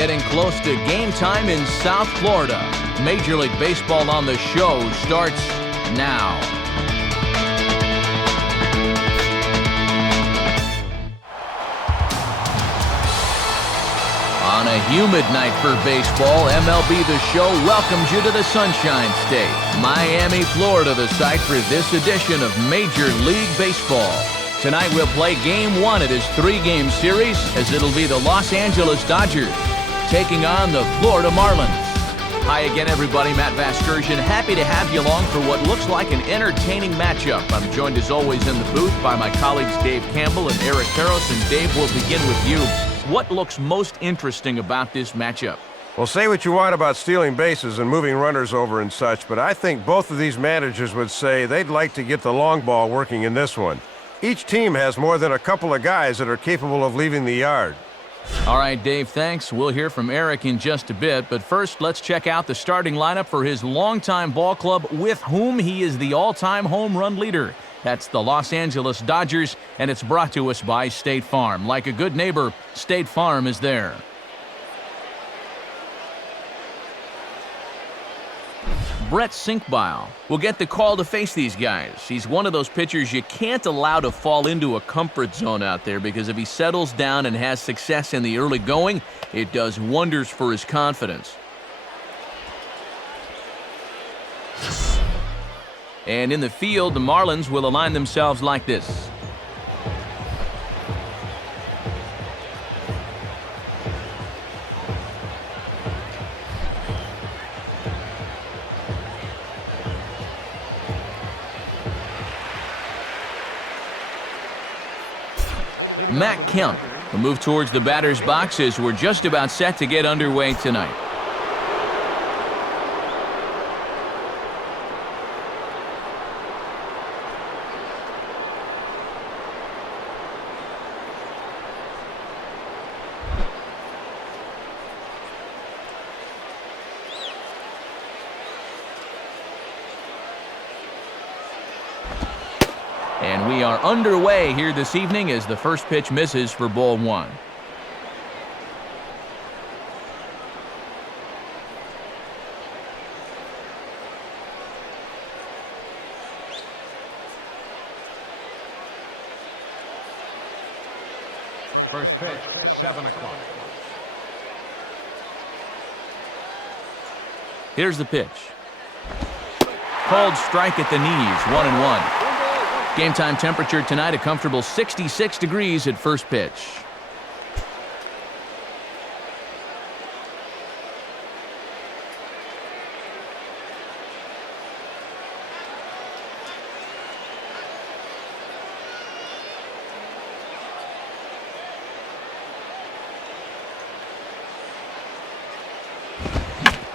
Getting close to game time in South Florida. Major League Baseball on the show starts now. On a humid night for baseball, MLB The Show welcomes you to the Sunshine State. Miami, Florida, the site for this edition of Major League Baseball. Tonight we'll play Game 1 of this 3-game series, as it'll be the Los Angeles Dodgers taking on the Florida Marlins. Hi again, everybody. Matt Vasgersian, happy to have you along for what looks like an entertaining matchup. I'm joined as always in the booth by my colleagues Dave Campbell and Eric Karros. And Dave, we'll begin with you. What looks most interesting about this matchup? Well, say what you want about stealing bases and moving runners over and such, but I think both of these managers would say they'd like to get the long ball working in this one. Each team has more than a couple of guys that are capable of leaving the yard. All right, Dave, thanks. We'll hear from Eric in just a bit, but first let's check out the starting lineup for his longtime ball club with whom he is the all-time home run leader. That's the Los Angeles Dodgers, and it's brought to us by State Farm. Like a good neighbor, State Farm is there. Brett Sinkbile will get the call to face these guys. He's one of those pitchers you can't allow to fall into a comfort zone out there, because if he settles down and has success in the early going, it does wonders for his confidence. And in the field, the Marlins will align themselves like this. Matt Kemp will move towards the batter's box as we're just about set to get underway tonight. And we are underway here this evening as the first pitch misses for ball one. First pitch, 7 o'clock. Here's the pitch. Called strike at the knees, 1-1. Game time temperature tonight, a comfortable 66 degrees at first pitch.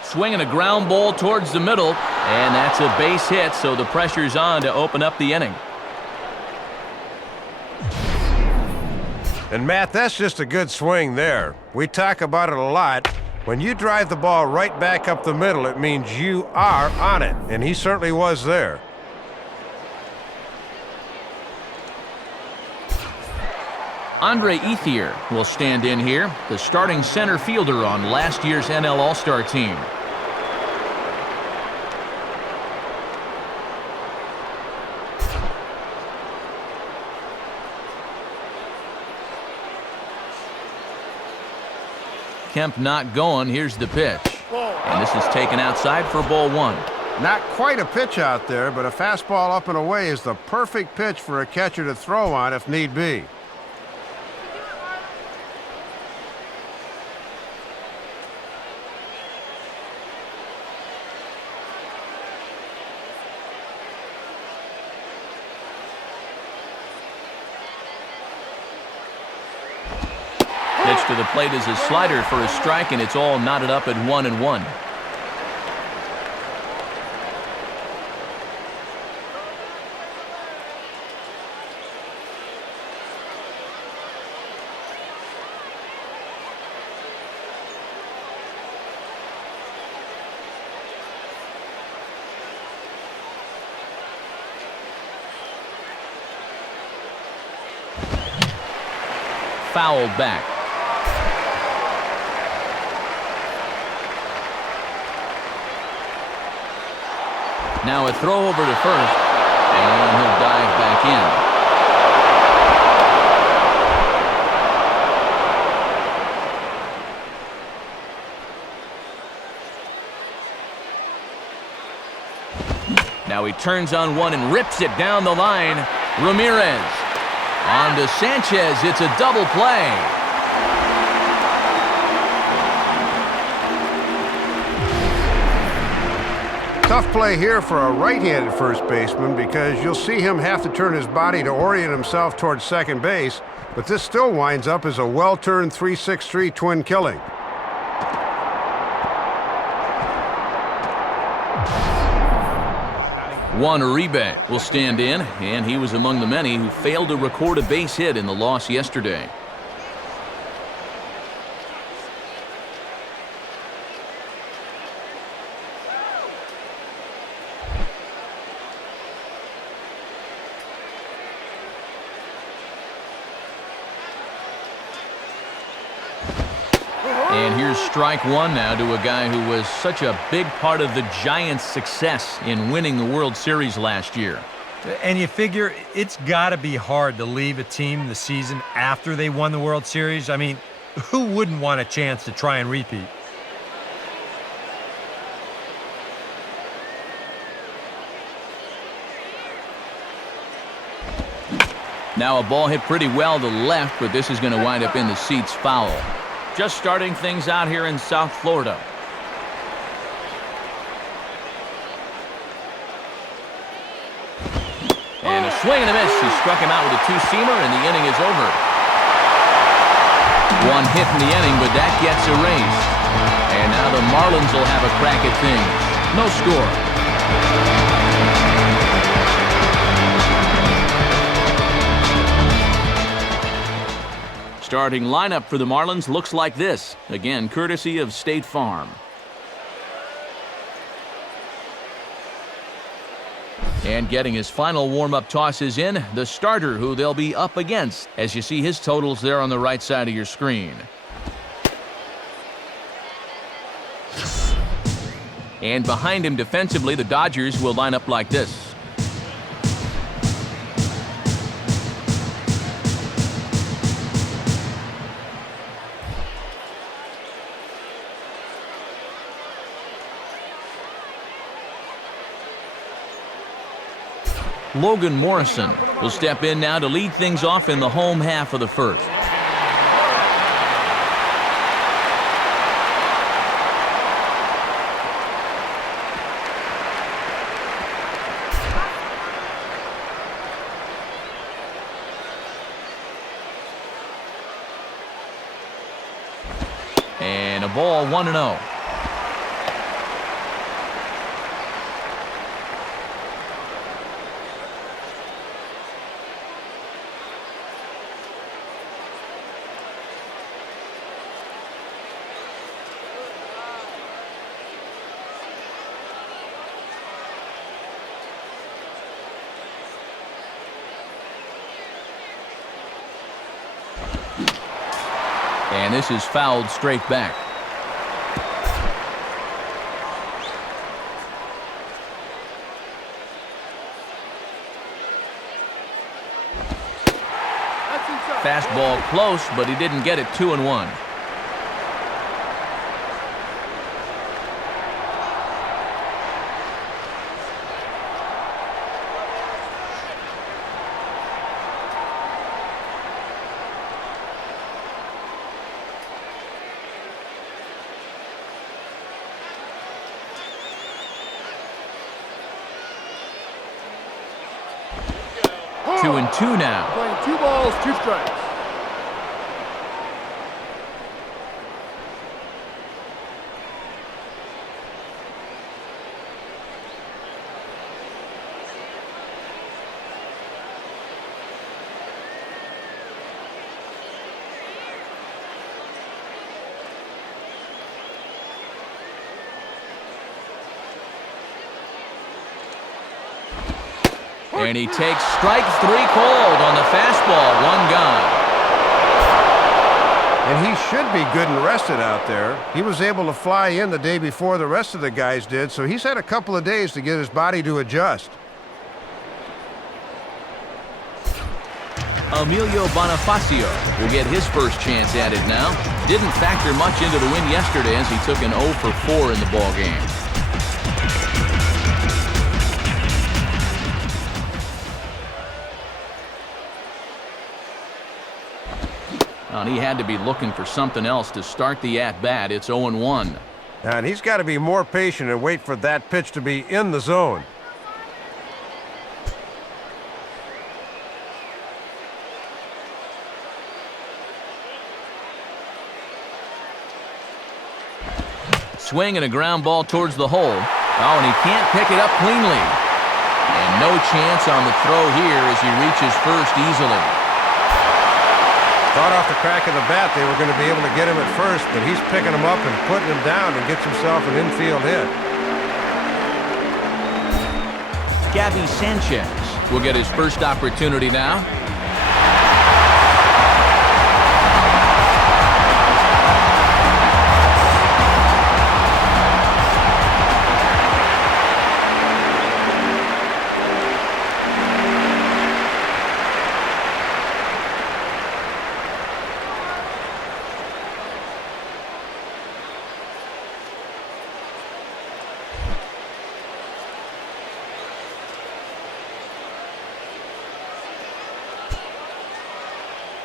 Swinging a ground ball towards the middle, and that's a base hit, so the pressure's on to open up the inning. And Matt, that's just a good swing there. We talk about it a lot. When you drive the ball right back up the middle, it means you are on it, and he certainly was there. Andre Ethier will stand in here, the starting center fielder on last year's NL All-Star team. Kemp not going. Here's the pitch. And this is taken outside for ball one. Not quite a pitch out there, but a fastball up and away is the perfect pitch for a catcher to throw on if need be. Pitch to the plate is a slider for a strike, and it's all knotted up at 1-1. Fouled back. Now a throw over to first, and he'll dive back in. Now he turns on one and rips it down the line. Ramirez. On to Sanchez. It's a double play. Tough play here for a right-handed first baseman because you'll see him have to turn his body to orient himself towards second base, but this still winds up as a well-turned 3-6-3 twin killing. Juan Uribe will stand in, and he was among the many who failed to record a base hit in the loss yesterday. And here's strike one now to a guy who was such a big part of the Giants' success in winning the World Series last year. And you figure it's got to be hard to leave a team the season after they won the World Series. I mean, who wouldn't want a chance to try and repeat? Now a ball hit pretty well to left, but this is going to wind up in the seats foul. Just starting things out here in South Florida. And a swing and a miss. He struck him out with a two-seamer, and the inning is over. One hit in the inning, but that gets erased. And now the Marlins will have a crack at things. No score. Starting lineup for the Marlins looks like this. Again, courtesy of State Farm. And getting his final warm-up tosses in, the starter who they'll be up against, as you see his totals there on the right side of your screen. And behind him defensively, the Dodgers will line up like this. Logan Morrison will step in now to lead things off in the home half of the first. And a ball 1-0. And this is fouled straight back. Fastball close, but he didn't get it. 2-1. Two and two now. Playing 2 balls, 2 strikes. And he takes strike 3 cold on the fastball. 1 gone. And he should be good and rested out there. He was able to fly in the day before the rest of the guys did, so he's had a couple of days to get his body to adjust. Emilio Bonifacio will get his first chance at it now. Didn't factor much into the win yesterday as he took an 0 for 4 in the ballgame. And he had to be looking for something else to start the at-bat. It's 0-1. And he's got to be more patient and wait for that pitch to be in the zone. Swing and a ground ball towards the hole. Oh, and he can't pick it up cleanly. And no chance on the throw here as he reaches first easily. Thought off the crack of the bat they were going to be able to get him at first, but he's picking him up and putting him down and gets himself an infield hit. Gabby Sanchez will get his first opportunity now.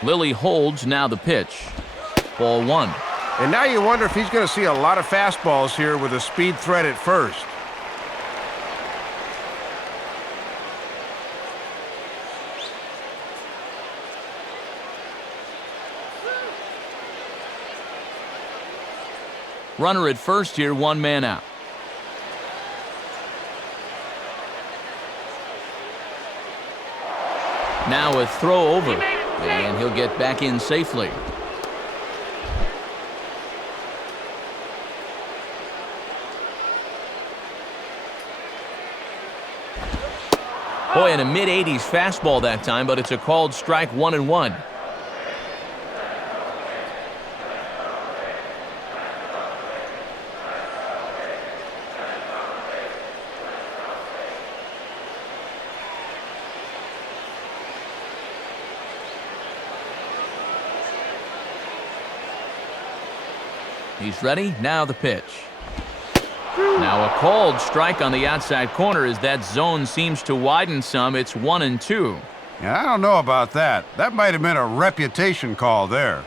Lilly holds now the pitch. Ball 1. And now you wonder if he's going to see a lot of fastballs here with a speed threat at first. Runner at first here, 1 man out. Now a throw over, and he'll get back in safely. Boy, and a mid-80s fastball that time, but it's a called strike, 1-1. He's ready. Now the pitch. Now a called strike on the outside corner as that zone seems to widen some. It's 1-2. Yeah, I don't know about that. That might have been a reputation call there.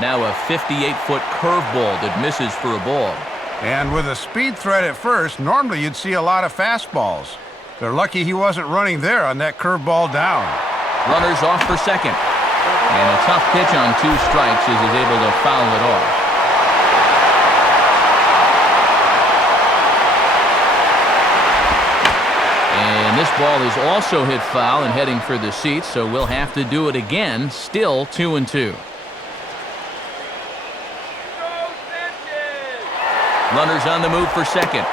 Now a 58-foot curveball that misses for a ball. And with a speed threat at first, normally you'd see a lot of fastballs. They're lucky he wasn't running there on that curveball down. Runners off for second. And a tough pitch on 2 strikes as he's able to foul it off. And this ball is also hit foul and heading for the seats, so we'll have to do it again. Still 2-2. Runners on the move for second.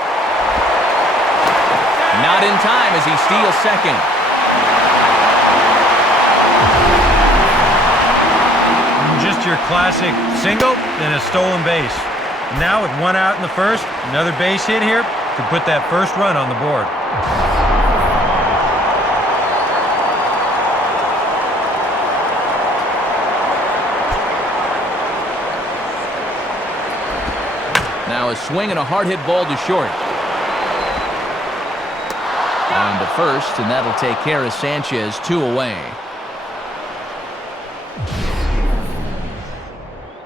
Not in time as he steals second. Just your classic single and a stolen base. Now with 1 out in the first, another base hit here to put that first run on the board. Now a swing and a hard hit ball to short. On to first, and that'll take care of Sanchez. 2 away.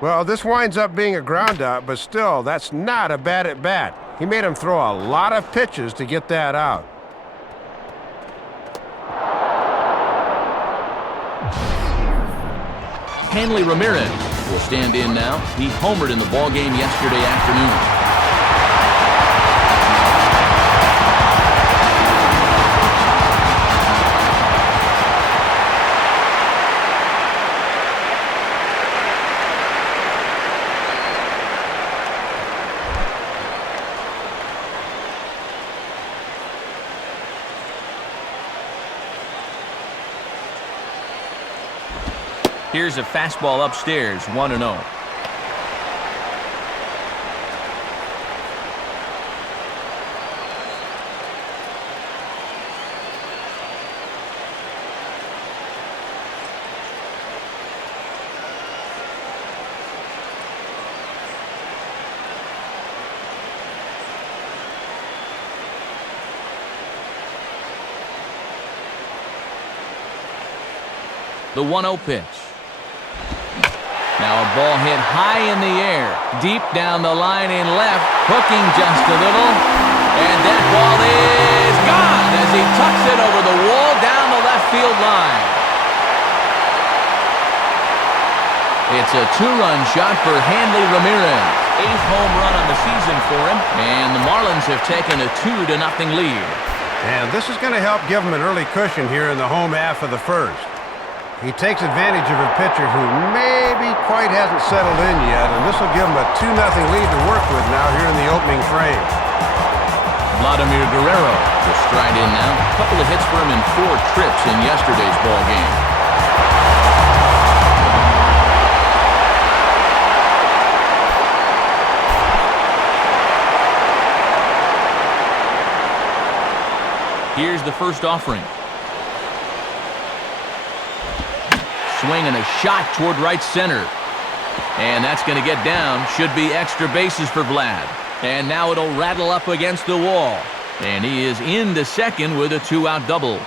Well, this winds up being a ground out, but still, that's not a bad at bat. He made him throw a lot of pitches to get that out. Hanley Ramirez will stand in now. He homered in the ballgame yesterday afternoon. Here's a fastball upstairs, 1-0. The 1-0 pitch. Now a ball hit high in the air, deep down the line in left, hooking just a little, and that ball is gone as he tucks it over the wall down the left field line. It's a two-run shot for Hanley Ramirez. 8th home run on the season for him, and the Marlins have taken a 2-0 lead. And this is going to help give them an early cushion here in the home half of the first. He takes advantage of a pitcher who maybe quite hasn't settled in yet, and this will give him a 2-0 lead to work with now here in the opening frame. Vladimir Guerrero will stride in now. A couple of hits for him in 4 trips in yesterday's ball game. Here's the first offering. Swing and a shot toward right center. And that's going to get down. Should be extra bases for Vlad. And now it'll rattle up against the wall. And he is into second with a 2-out double.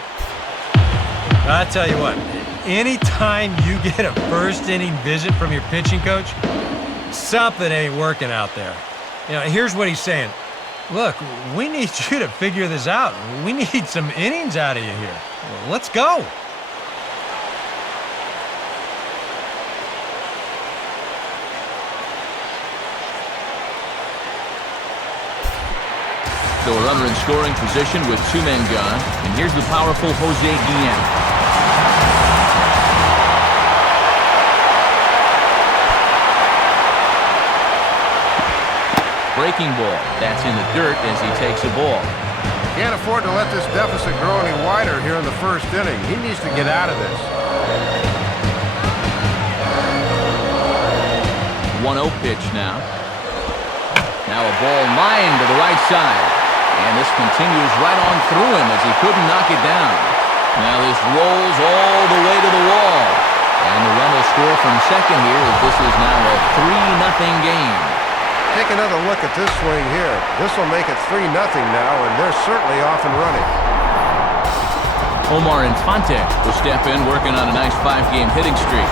I tell you what, anytime you get a first inning visit from your pitching coach, something ain't working out there. You know, here's what he's saying. Look, we need you to figure this out. We need some innings out of you here. Well, let's go. So a runner in scoring position with 2 men gone. And here's the powerful Jose Guillen. Breaking ball. That's in the dirt as he takes a ball. Can't afford to let this deficit grow any wider here in the first inning. He needs to get out of this. 1-0 pitch now. Now a ball lined to the right side. And this continues right on through him as he couldn't knock it down. Now this rolls all the way to the wall. And the run will score from second here as this is now a 3-0 game. Take another look at this swing here. This will make it 3-0 now, and they're certainly off and running. Omar Infante will step in, working on a nice 5-game hitting streak.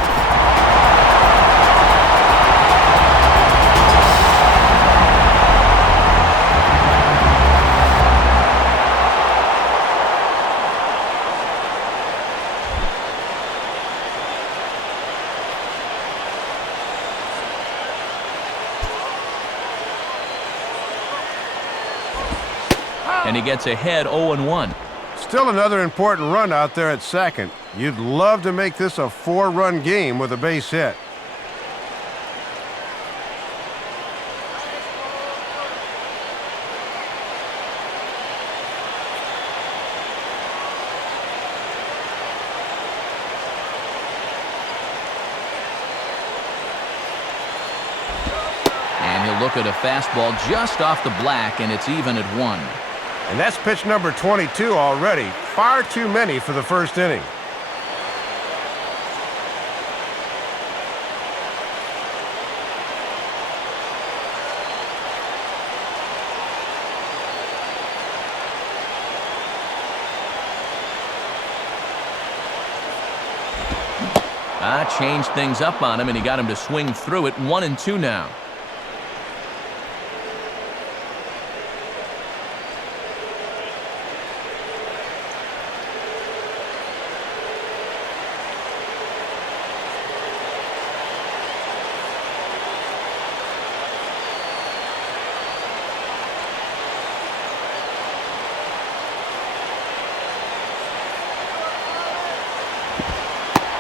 And he gets ahead 0-1. Still another important run out there at second. You'd love to make this a 4-run game with a base hit. And he'll look at a fastball just off the black, and it's even at 1. And that's pitch number 22 already. Far too many for the first inning. Changed things up on him, and he got him to swing through it. 1-2 now.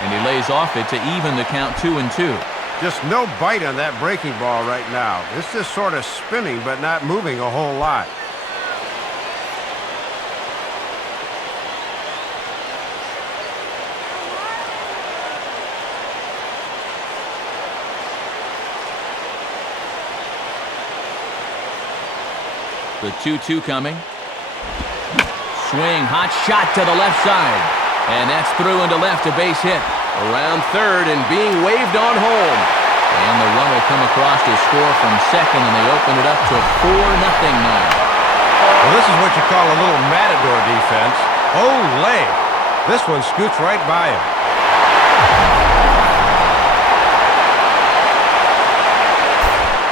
And he lays off it to even the count 2-2. Just no bite on that breaking ball right now. It's just sort of spinning but not moving a whole lot. The 2-2 coming. Swing, hot shot to the left side. And that's through into left, a base hit. Around third and being waved on home. And the run will come across to score from second, and they open it up to 4-0 now. Well, this is what you call a little matador defense. Olay! This one scoots right by him.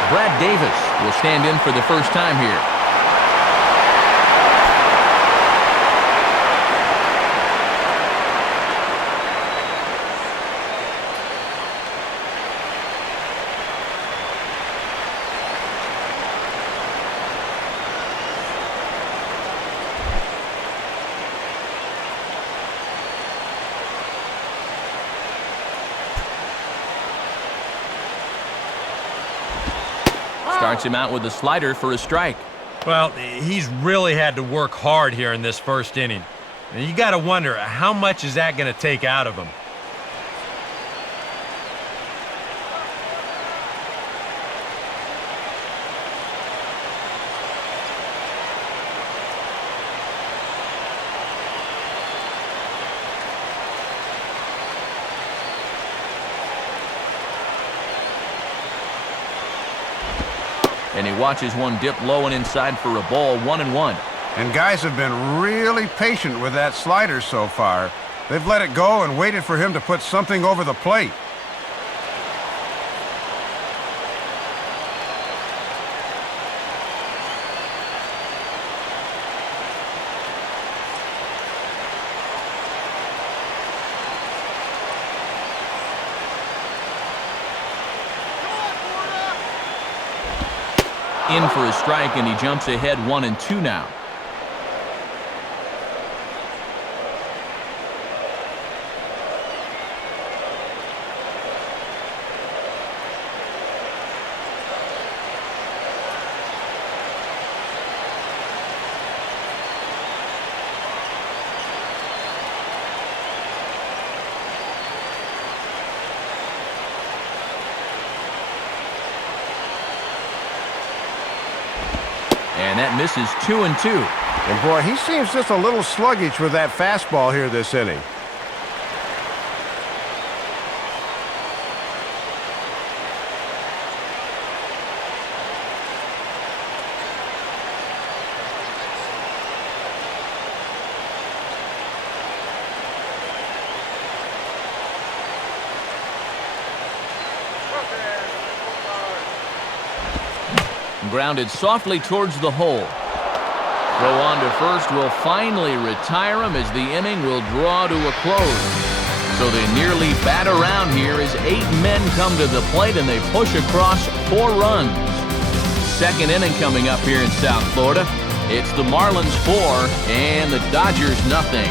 Brad Davis will stand in for the first time here. Starts him out with a slider for a strike. Well, he's really had to work hard here in this first inning. And you got to wonder, how much is that going to take out of him? And he watches one dip low and inside for a ball, 1-1. And guys have been really patient with that slider so far. They've let it go and waited for him to put something over the plate. In for a strike, and he jumps ahead 1-2 now. And that misses 2-2. And boy, he seems just a little sluggish with that fastball here this inning. Grounded softly towards the hole. Throw on to first will finally retire him as the inning will draw to a close. So they nearly bat around here as 8 men come to the plate and they push across 4 runs. Second inning coming up here in South Florida. It's the Marlins 4 and the Dodgers nothing.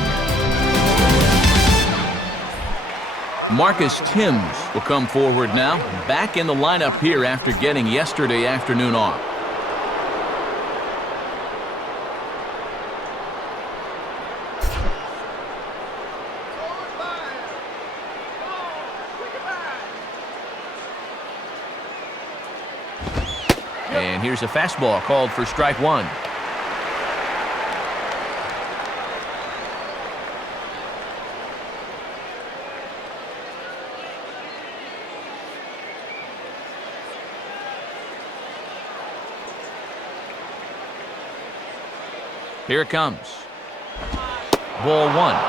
Marcus Timms will come forward now, back in the lineup here after getting yesterday afternoon off. And here's a fastball called for strike 1. Here it comes. Ball 1.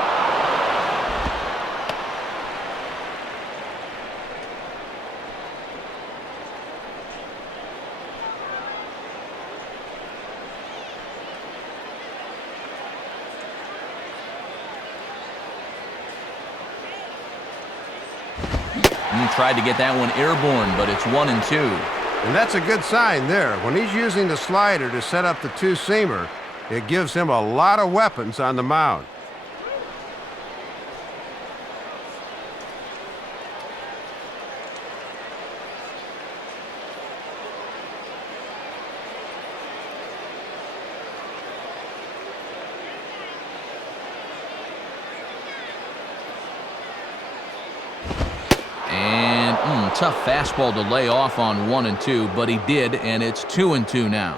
Tried to get that one airborne, but it's 1-2. And that's a good sign there. When he's using the slider to set up the two-seamer, it gives him a lot of weapons on the mound. Tough fastball to lay off on 1-2, but he did, and it's 2-2 now.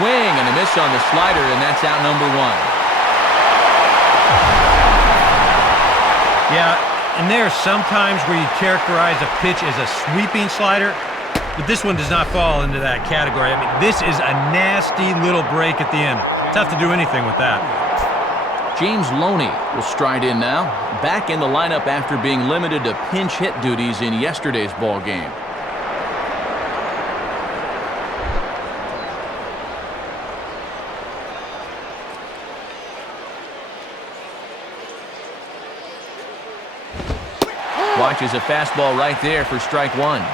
swing and a miss on the slider, and that's out number one. Yeah, and there are some times where you characterize a pitch as a sweeping slider, but this one does not fall into that category. I mean, this is a nasty little break at the end. Tough to do anything with that. James Loney will stride in now, back in the lineup after being limited to pinch hit duties in yesterday's ball game. Watches a fastball right there for strike one.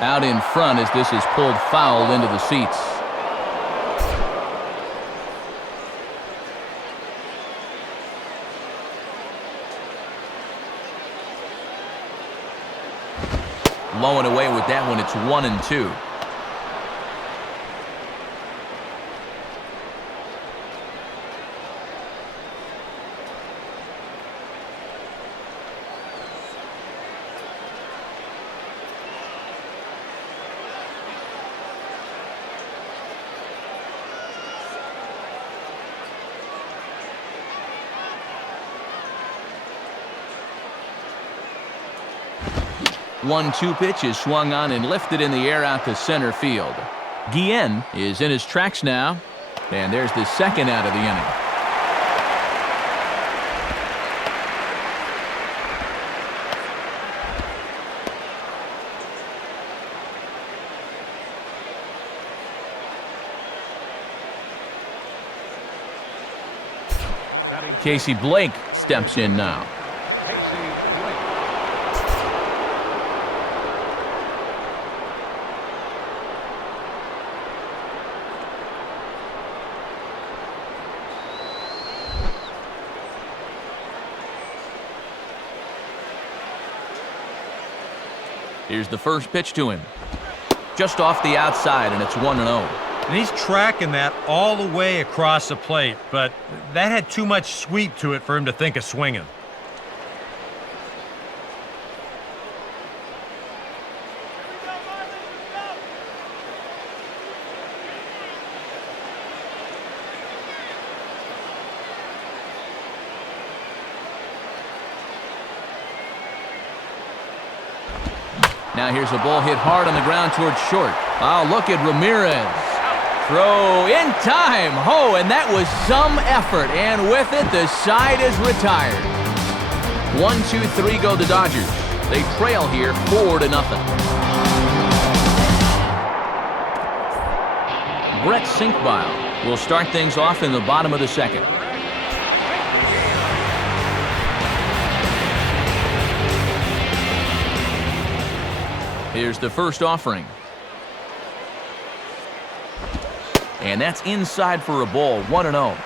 Out in front as this is pulled foul into the seats. Low and away with that one. It's 1-2. One-two pitch is swung on and lifted in the air out to center field. Guillen is in his tracks now, and there's the second out of the inning. Casey Blake steps in now. Here's the first pitch to him. Just off the outside, and it's 1-0. And he's tracking that all the way across the plate, but that had too much sweep to it for him to think of swinging. Now here's a ball hit hard on the ground towards short. Oh, look at Ramirez. Throw in time. Oh, and that was some effort. And with it, the side is retired. 1-2-3 go the Dodgers. They trail here 4-0. Brett Sinkbile will start things off in the bottom of the second. Here's the first offering. And that's inside for a ball, 1-0.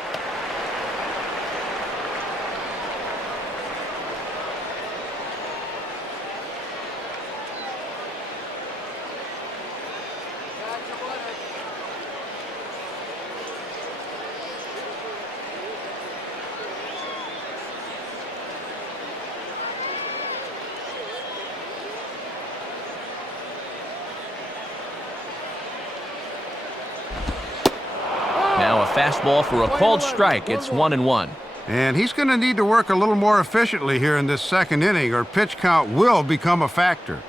Now a fastball for a called strike. It's 1-1. And he's going to need to work a little more efficiently here in this second inning, or pitch count will become a factor.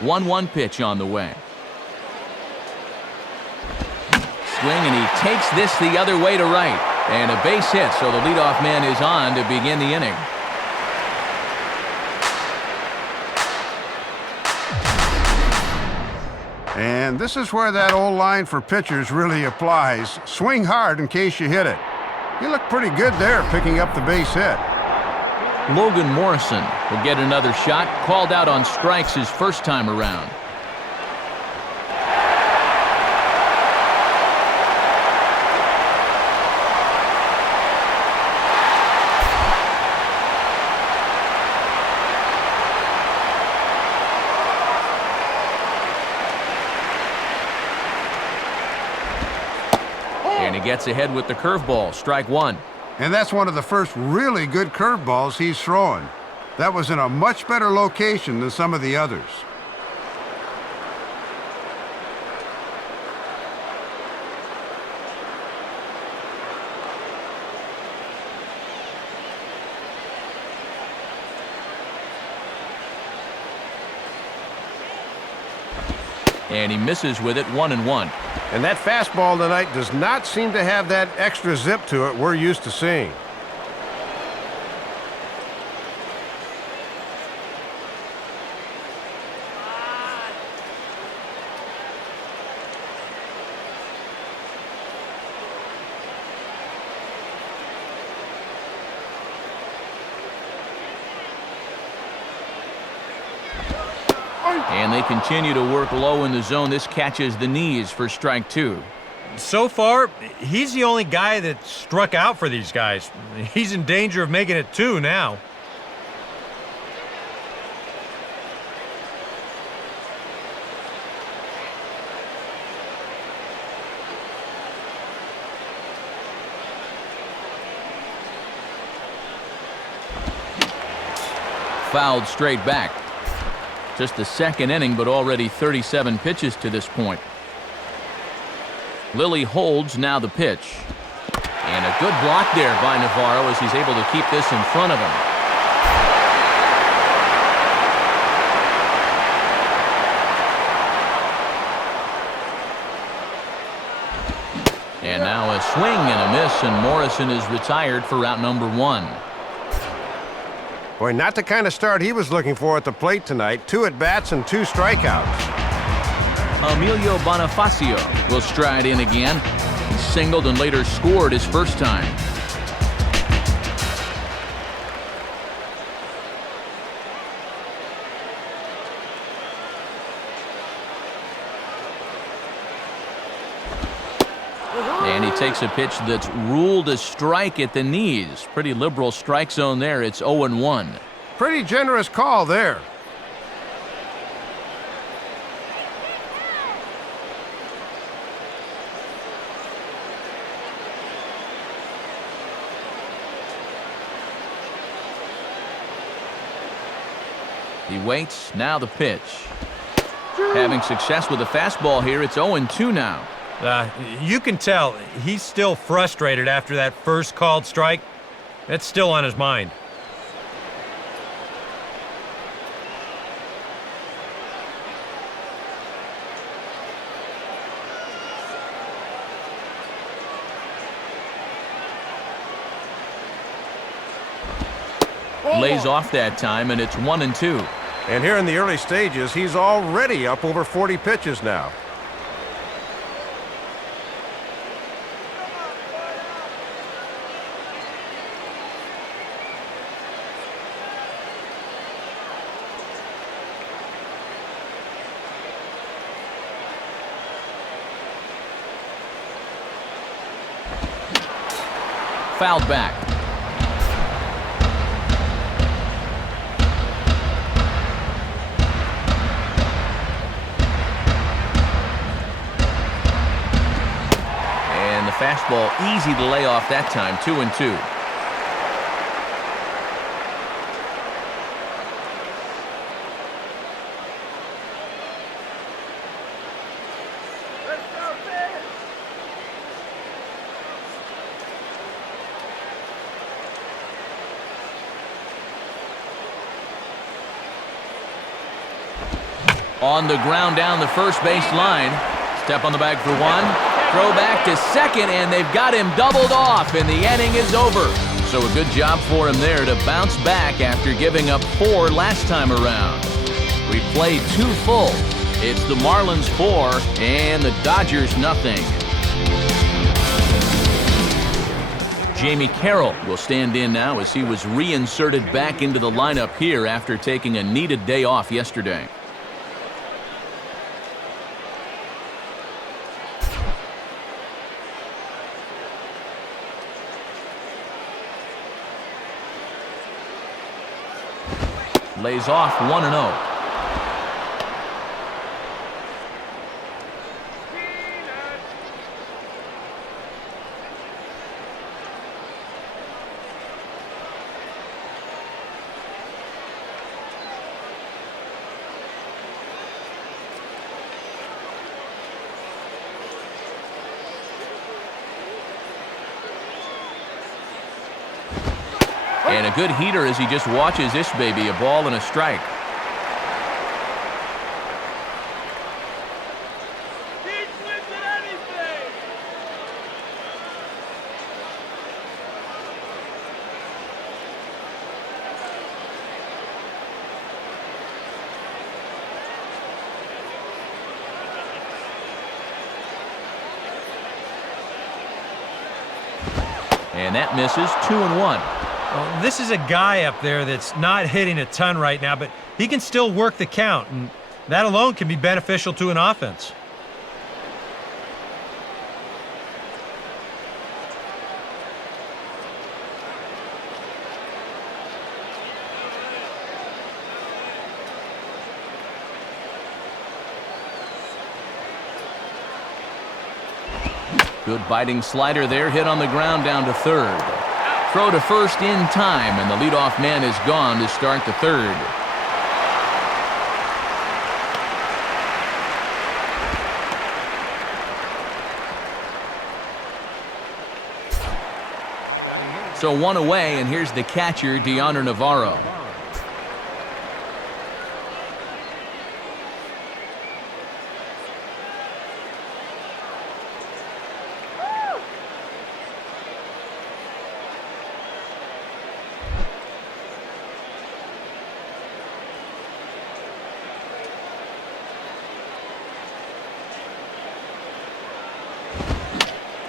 One pitch on the way. Swing, and he takes this the other way to right. And a base hit, so the leadoff man is on to begin the inning. And this is where that old line for pitchers really applies. Swing hard in case you hit it. He looked pretty good there picking up the base hit. Logan Morrison will get another shot, called out on strikes his first time around. And he gets ahead with the curveball, strike one. And that's one of the first really good curveballs he's throwing. That was in a much better location than some of the others. And he misses with it, 1-1. And that fastball tonight does not seem to have that extra zip to it we're used to seeing. And they continue to work low in the zone. This catches the knees for strike two. So far, he's the only guy that struck out for these guys. He's in danger of making it two now. Fouled straight back. Just the second inning, but already 37 pitches to this point. Lilly holds now the pitch. And a good block there by Navarro as he's able to keep this in front of him. And now a swing and a miss, and Morrison is retired for out number one. Boy, not the kind of start he was looking for at the plate tonight. 2 at-bats and 2 strikeouts. Emilio Bonifacio will stride in again. He singled and later scored his first time. And he takes a pitch that's ruled a strike at the knees. Pretty liberal strike zone there. It's 0-1. Pretty generous call there. He waits. Now the pitch. Having success with the fastball here. It's 0-2 now. You can tell he's still frustrated after that first called strike. It's still on his mind. Lays off that time, and it's 1-2. And here in the early stages, he's already up over 40 pitches now. Fouled back. And the fastball easy to lay off that time, 2-2. On the ground down the first base line. Step on the bag for one. Throw back to second, and they've got him doubled off, and the inning is over. So a good job for him there to bounce back after giving up 4 last time around. We played 2 full. It's the Marlins 4 and the Dodgers nothing. Jamie Carroll will stand in now as he was reinserted back into the lineup here after taking a needed day off yesterday. Lays off 1-0. And a good heater as he just watches this baby, a ball and a strike. And that misses. 2-1. Well, this is a guy up there that's not hitting a ton right now, but he can still work the count, and that alone can be beneficial to an offense. Good biting slider there, hit on the ground down to third. Throw to first in time, and the leadoff man is gone to start the third. So one away, and here's the catcher, Deoner Navarro.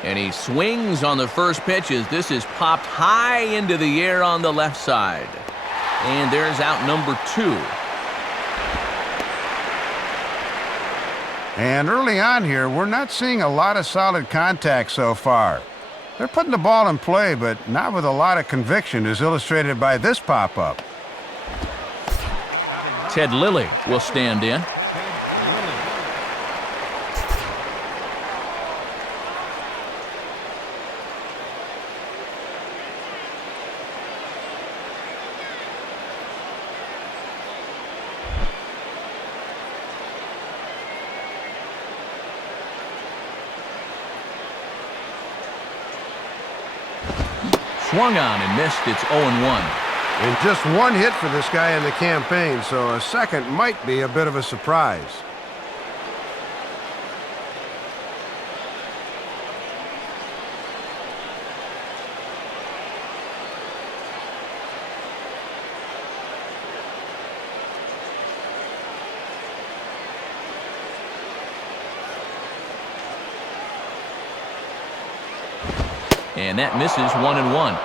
And he swings on the first pitch as this is popped high into the air on the left side. And there's out number 2. And early on here, we're not seeing a lot of solid contact so far. They're putting the ball in play, but not with a lot of conviction, as illustrated by this pop-up. Ted Lilly will stand in. Swung on and missed. It's 0-1. And just one hit for this guy in the campaign, so a second might be a bit of a surprise. And that misses. 1-1.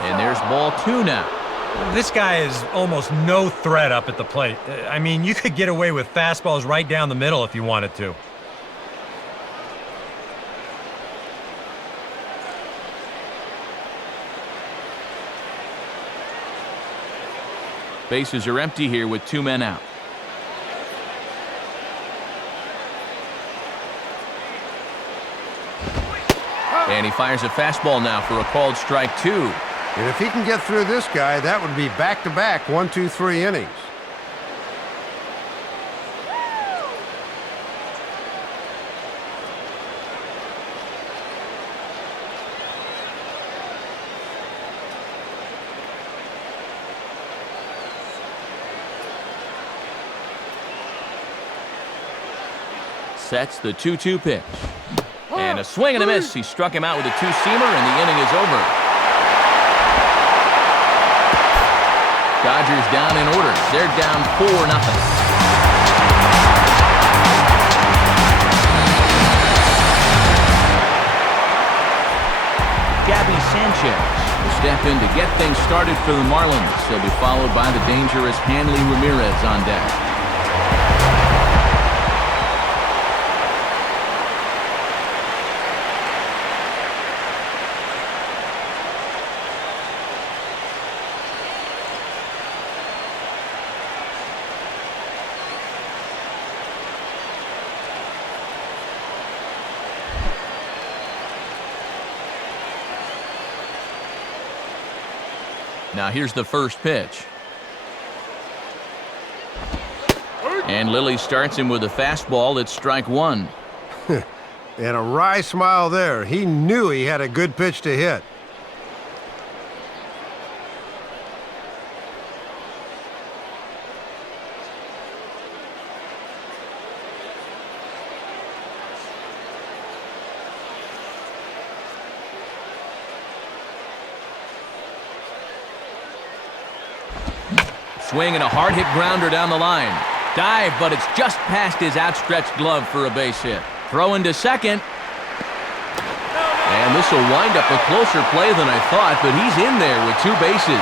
And there's ball 2 now. This guy is almost no threat up at the plate. I mean, you could get away with fastballs right down the middle if you wanted to. Bases are empty here with 2 men out. And he fires a fastball now for a called strike 2. And if he can get through this guy, that would be back-to-back 1-2-3 innings. Sets the 2-2 pitch. And a swing and a miss. He struck him out with a two-seamer, and the inning is over. Dodgers down in order. They're down 4-0. Gabby Sanchez will step in to get things started for the Marlins. He'll be followed by the dangerous Hanley Ramirez on deck. Now here's the first pitch. And Lilly starts him with a fastball. It's strike one. And a wry smile there. He knew he had a good pitch to hit. Swing and a hard hit grounder down the line. Dive, but it's just past his outstretched glove for a base hit. Throw into second. And this will wind up a closer play than I thought, but he's in there with two bases.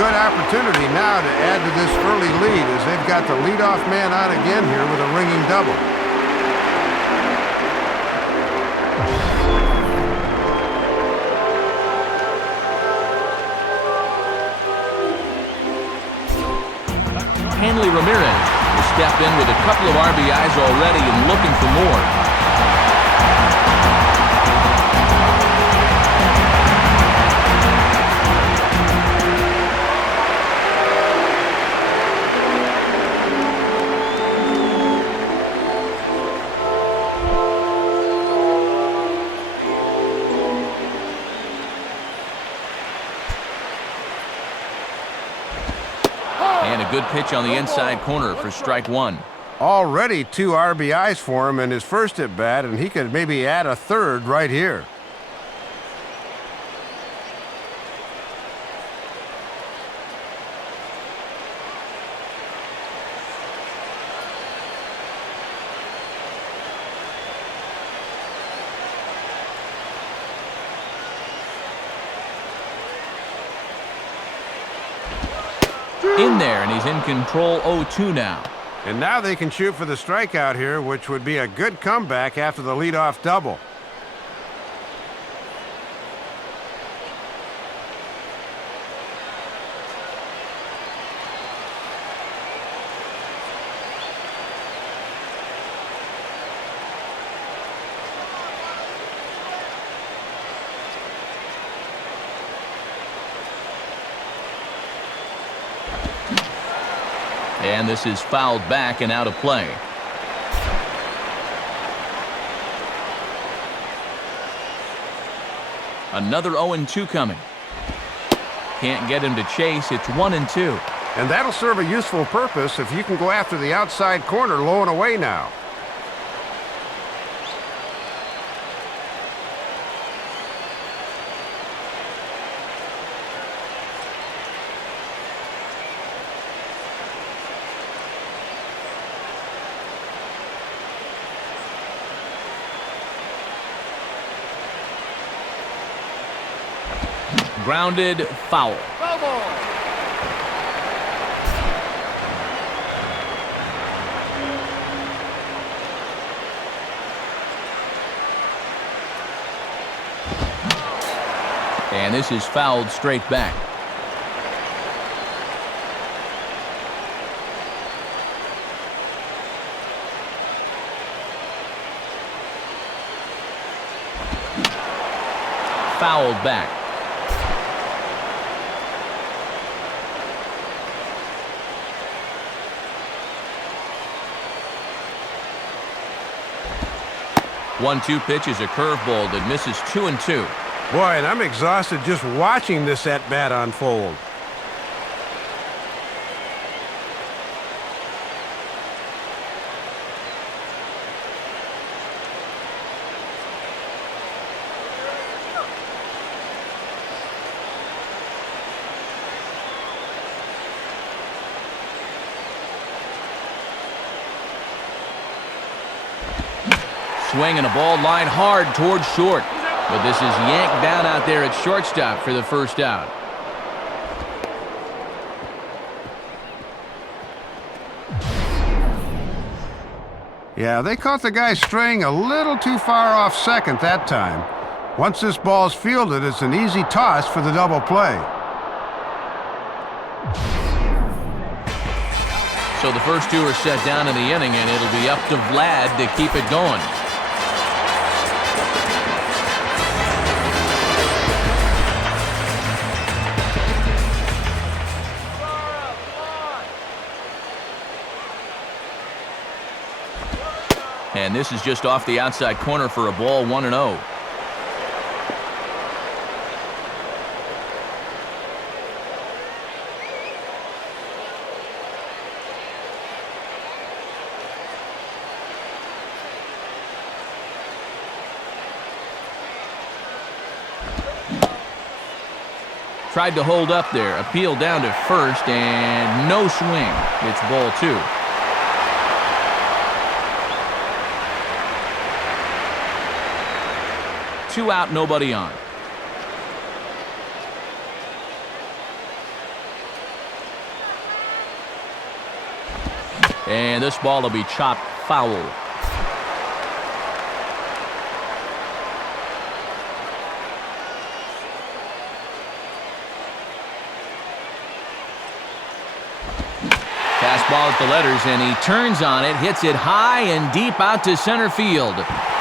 Good opportunity now to add to this early lead as they've got the leadoff man on again here with a ringing double. Hanley Ramirez will step in with a couple of RBIs already and looking for more. And a good pitch on the inside corner for strike one. Already 2 RBIs for him in his first at bat, and he could maybe add a third right here. In there, and he's in control 0-2 now. And now they can shoot for the strikeout here, which would be a good comeback after the leadoff double. And this is fouled back and out of play. Another 0-2 coming. Can't get him to chase. It's 1-2. And that'll serve a useful purpose if you can go after the outside corner low and away now. Grounded, foul. And this is fouled straight back. Fouled back. One-two pitch is a curveball that misses 2-2. Boy, and I'm exhausted just watching this at-bat unfold. Swing and a ball lined hard towards short. But this is yanked down out there at shortstop for the first out. Yeah, they caught the guy straying a little too far off second that time. Once this ball's fielded, it's an easy toss for the double play. So the first two are set down in the inning, and it'll be up to Vlad to keep it going. And this is just off the outside corner for a ball, 1-0. Tried to hold up there, appeal down to first, and no swing. It's ball 2. Two out, nobody on. And this ball will be chopped foul. Fastball at the letters, and he turns on it, hits it high and deep out to center field.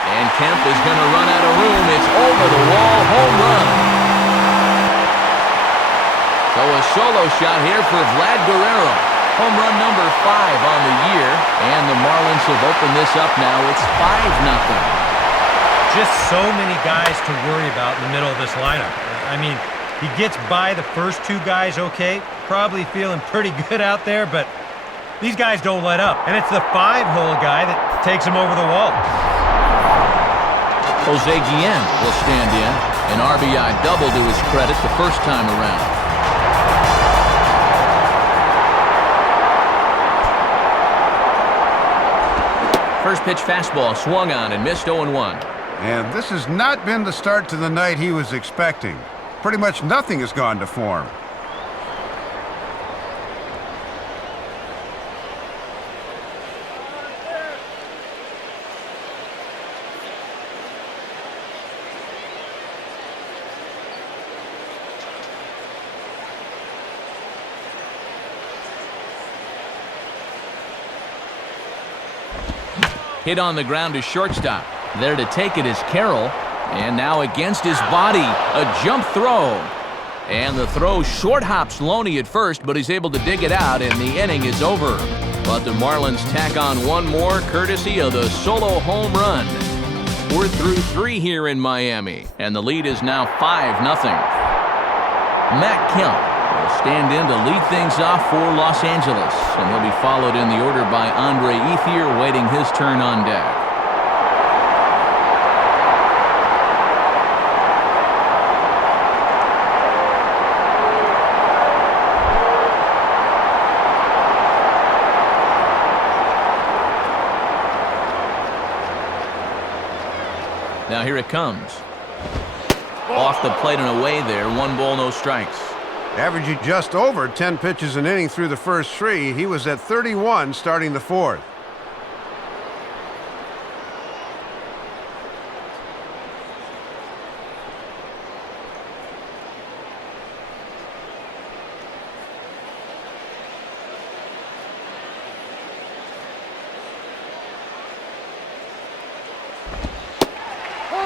And Kemp is going to run out of room. It's over the wall, home run. So a solo shot here for Vlad Guerrero. Home run number 5 on the year. And the Marlins have opened this up now. It's 5-0. Just so many guys to worry about in the middle of this lineup. I mean, he gets by the first 2 guys okay. Probably feeling pretty good out there, but these guys don't let up. And it's the 5-hole guy that takes him over the wall. Jose Guillen will stand in. An RBI double to his credit the first time around. First pitch fastball swung on and missed 0-1. And this has not been the start to the night he was expecting. Pretty much nothing has gone to form. Hit on the ground to shortstop. There to take it is Carroll. And now against his body, a jump throw. And the throw short hops Loney at first, but he's able to dig it out, and the inning is over. But the Marlins tack on one more, courtesy of the solo home run. We're through 3 here in Miami, and the lead is now 5-0. Matt Kemp will stand in to lead things off for Los Angeles, and he'll be followed in the order by Andre Ethier, waiting his turn on deck. Now here it comes. Off the plate and away there. 1 ball, no strikes. Averaging just over 10 pitches an inning through the first 3. He was at 31 starting the 4th.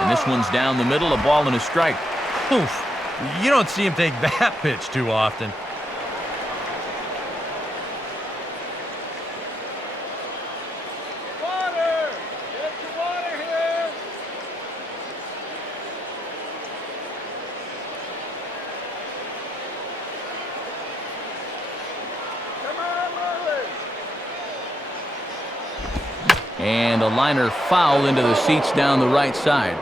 This one's down the middle, a ball and a strike. Oof. You don't see him take that pitch too often. Water! Get your water here! Come on, Marlins! And a liner foul into the seats down the right side.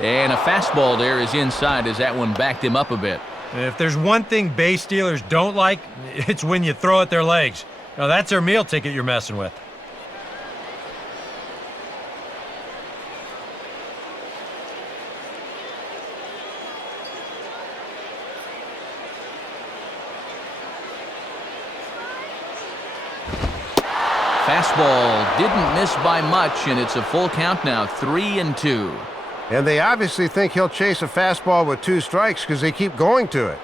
And a fastball there is inside as that one backed him up a bit. If there's one thing base stealers don't like, it's when you throw at their legs. Now, that's their meal ticket you're messing with. Fastball didn't miss by much, and it's a full count now, 3-2. And they obviously think he'll chase a fastball with 2 strikes because they keep going to it.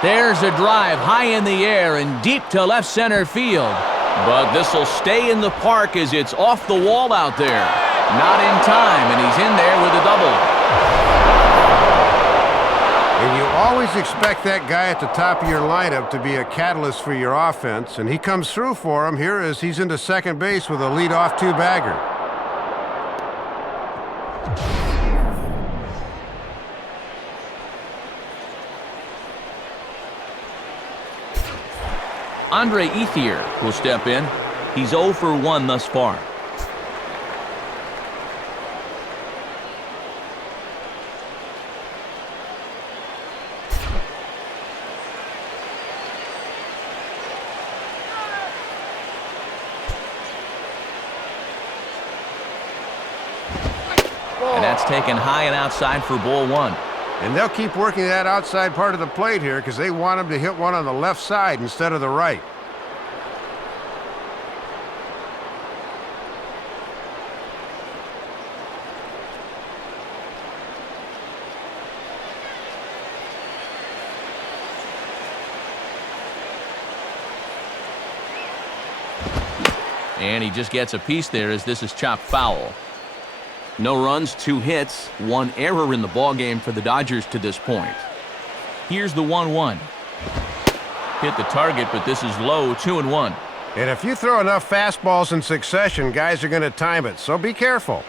There's a drive high in the air and deep to left center field. But this will stay in the park as it's off the wall out there. Not in time, and he's in there with a double. And you always expect that guy at the top of your lineup to be a catalyst for your offense, and he comes through for him here as he's into second base with a leadoff 2-bagger. Andre Ethier will step in. He's 0 for 1 thus far. And that's taken high and outside for ball 1. And they'll keep working that outside part of the plate here because they want him to hit one on the left side instead of the right. And he just gets a piece there as this is chopped foul. No runs, 2 hits, 1 error in the ballgame for the Dodgers to this point. Here's the 1-1. Hit the target, but this is low, 2-1. And if you throw enough fastballs in succession, guys are going to time it, so be careful.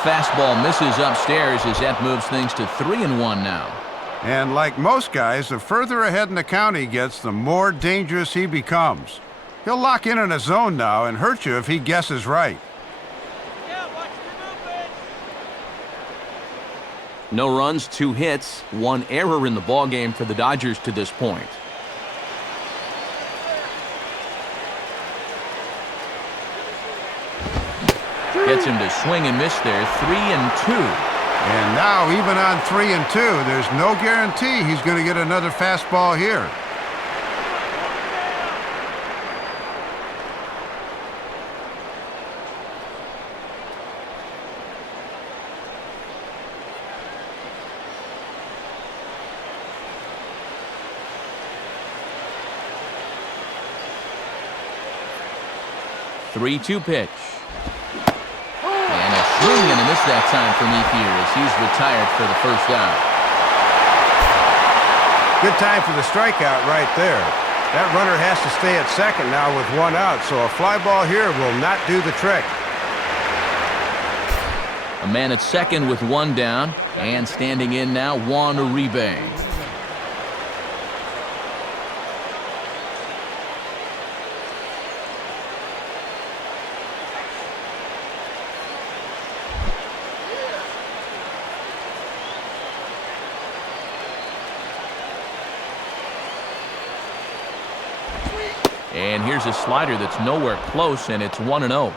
Fastball misses upstairs as that moves things to 3-1 now. And like most guys, the further ahead in the count he gets, the more dangerous he becomes. He'll lock in a zone now and hurt you if he guesses right. Yeah, watch your movement. No runs, 2 hits, 1 error in the ballgame for the Dodgers to this point. Gets him to swing and miss there, 3-2. And now, even on 3-2, there's no guarantee he's going to get another fastball here. Three-two pitch. And a swing and a miss that time from Ethier as he's retired for the first out. Good time for the strikeout right there. That runner has to stay at second now with 1 out, so a fly ball here will not do the trick. A man at second with 1 down, and standing in now, Juan Uribe. And here's a slider that's nowhere close, and it's 1-0.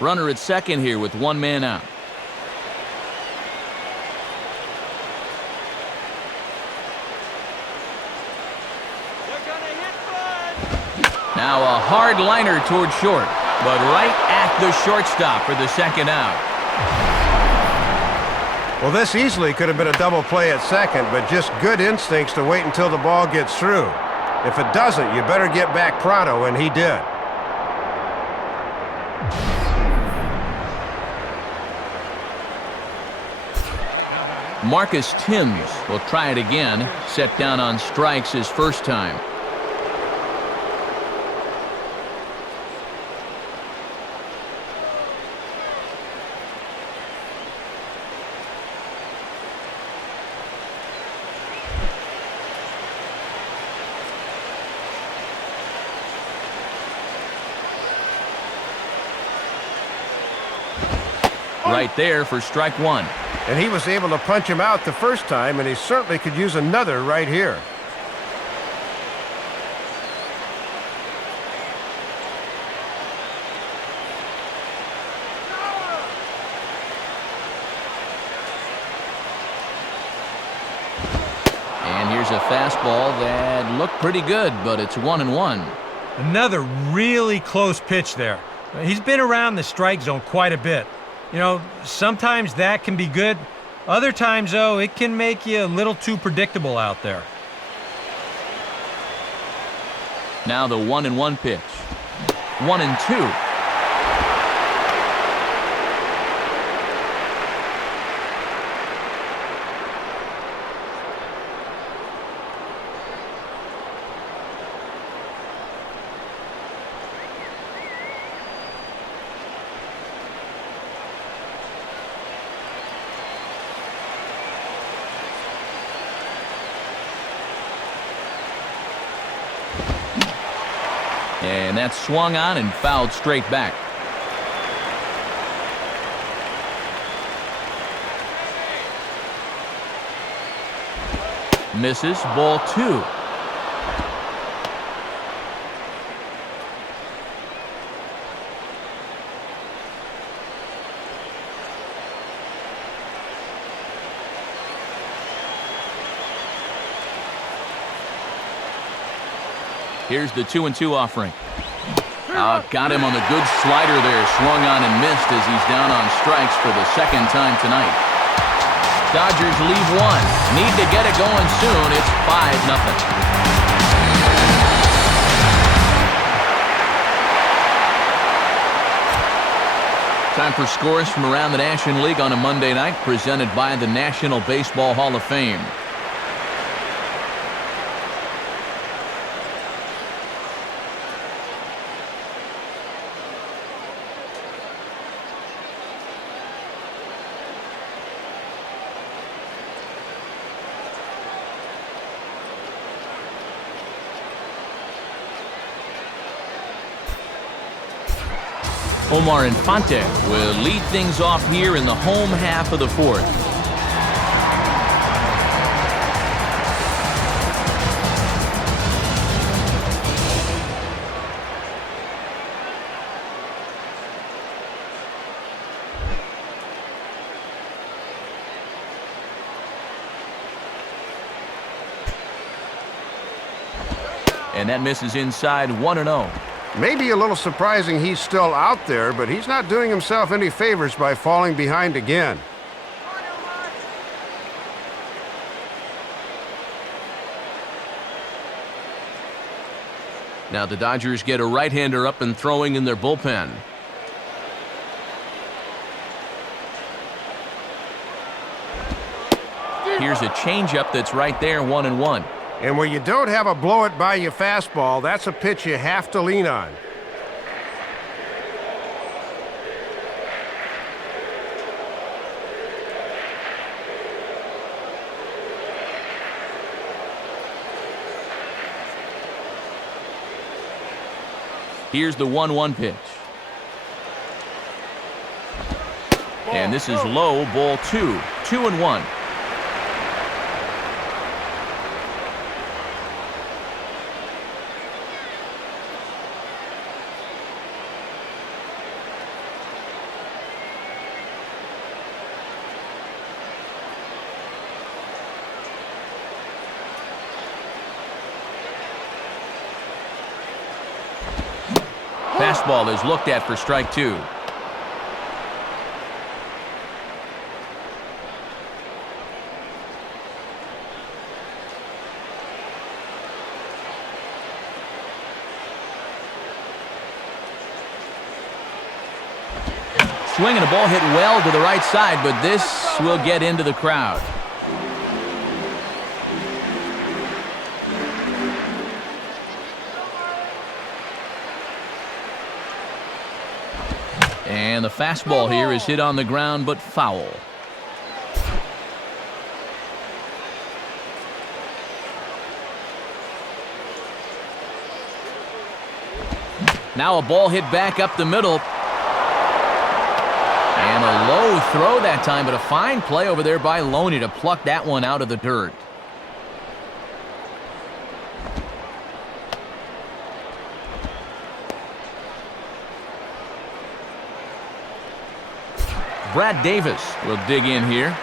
Runner at second here with 1 man out. Now a hard liner toward short, but right at the shortstop for the second out. Well, this easily could have been a double play at second, but just good instincts to wait until the ball gets through. If it doesn't, you better get back pronto, and he did. Marcus Timms will try it again. Set down on strikes his first time. Right there for strike one. And he was able to punch him out the first time, and he certainly could use another right here. And here's a fastball that looked pretty good, but it's 1-1. Another really close pitch there. He's been around the strike zone quite a bit. You know, sometimes that can be good. Other times, though, it can make you a little too predictable out there. Now the 1-1 pitch. 1-2. And that's swung on and fouled straight back. Misses, ball 2. Here's the 2-2 offering. Got him on the good slider there. Swung on and missed as he's down on strikes for the second time tonight. Dodgers leave one. Need to get it going soon. It's 5-0. Time for scores from around the National League on a Monday night, presented by the National Baseball Hall of Fame. Omar Infante will lead things off here in the home half of the fourth. And that misses inside. 1-0. Maybe a little surprising he's still out there, but he's not doing himself any favors by falling behind again. Now the Dodgers get a right-hander up and throwing in their bullpen. Here's a changeup that's right there, 1-1. And when you don't have a blow-it-by-you fastball, that's a pitch you have to lean on. Here's the 1-1 pitch. And this is low, ball 2. 2-1. Fastball is looked at for strike 2. Swinging a ball hit well to the right side, but this will get into the crowd. And the fastball here is hit on the ground, but foul. Now a ball hit back up the middle. And a low throw that time, but a fine play over there by Loney to pluck that one out of the dirt. Brad Davis will dig in here.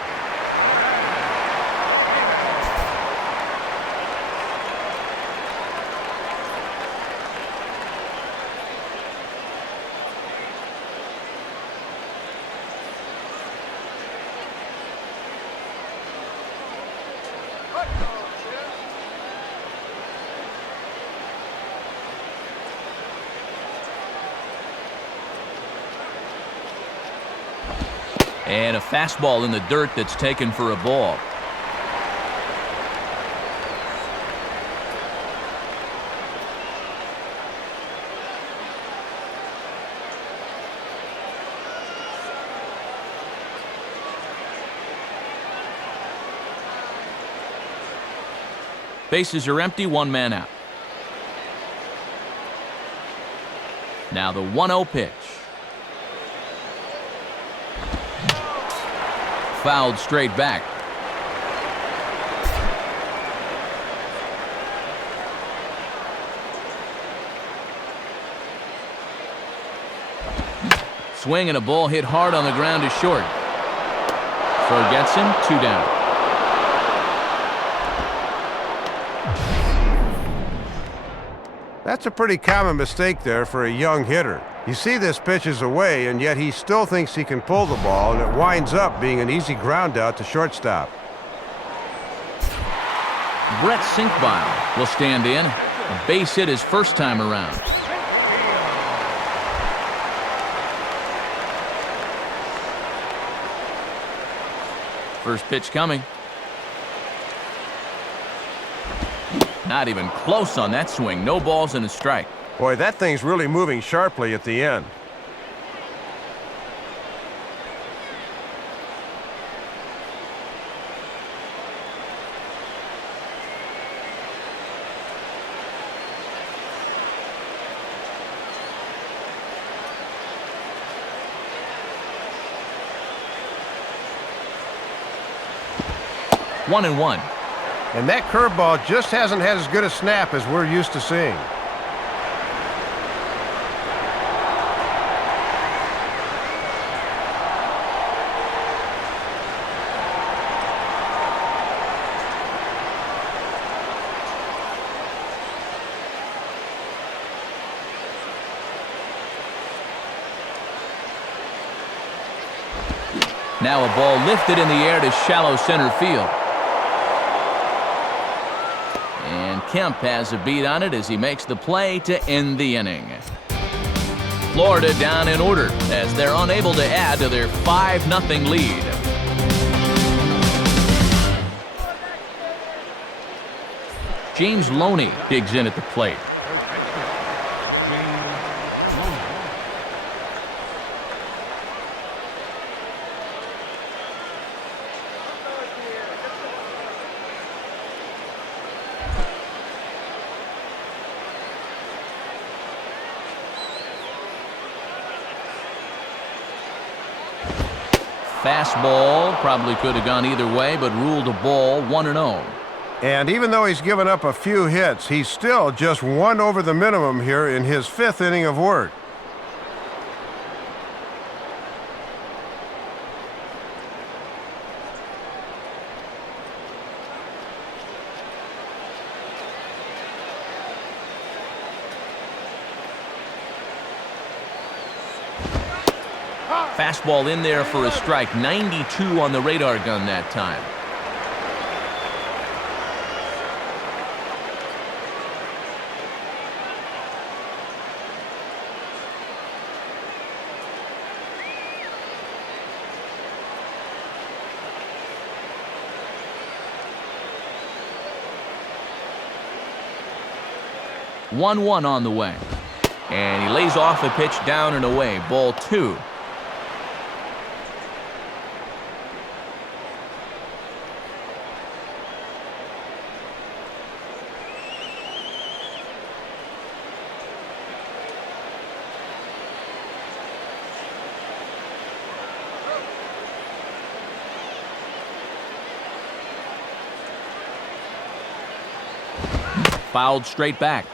And a fastball in the dirt that's taken for a ball. Bases are empty, one man out. Now the 1-0 pitch. Fouled straight back. Swing and a ball hit hard on the ground to short. Throw gets him, 2 down. That's a pretty common mistake there for a young hitter. You see this pitch is away, and yet he still thinks he can pull the ball, and it winds up being an easy ground out to shortstop. Brett Sinkbile will stand in. A base hit his first time around. First pitch coming. Not even close on that swing. No balls and a strike. Boy, that thing's really moving sharply at the end. One and one. And that curveball just hasn't had as good a snap as we're used to seeing. Now a ball lifted in the air to shallow center field. And Kemp has a beat on it as he makes the play to end the inning. Florida down in order as they're unable to add to their 5-0 lead. James Loney digs in at the plate. Fastball probably could have gone either way, but ruled a ball, 1-0. And even though he's given up a few hits, he's still just 1 over the minimum here in his 5th inning of work. Fastball in there for a strike. 92 on the radar gun that time. One on the way. And he lays off a pitch down and away. Ball 2. Fouled straight back.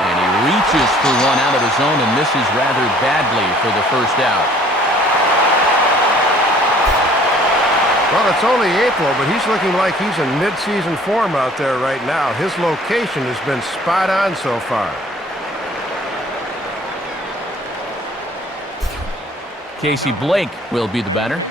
And he reaches for one out of the zone and misses rather badly for the first out. Well, it's only April, but he's looking like he's in mid-season form out there right now. His location has been spot on so far. Casey Blake will be the batter.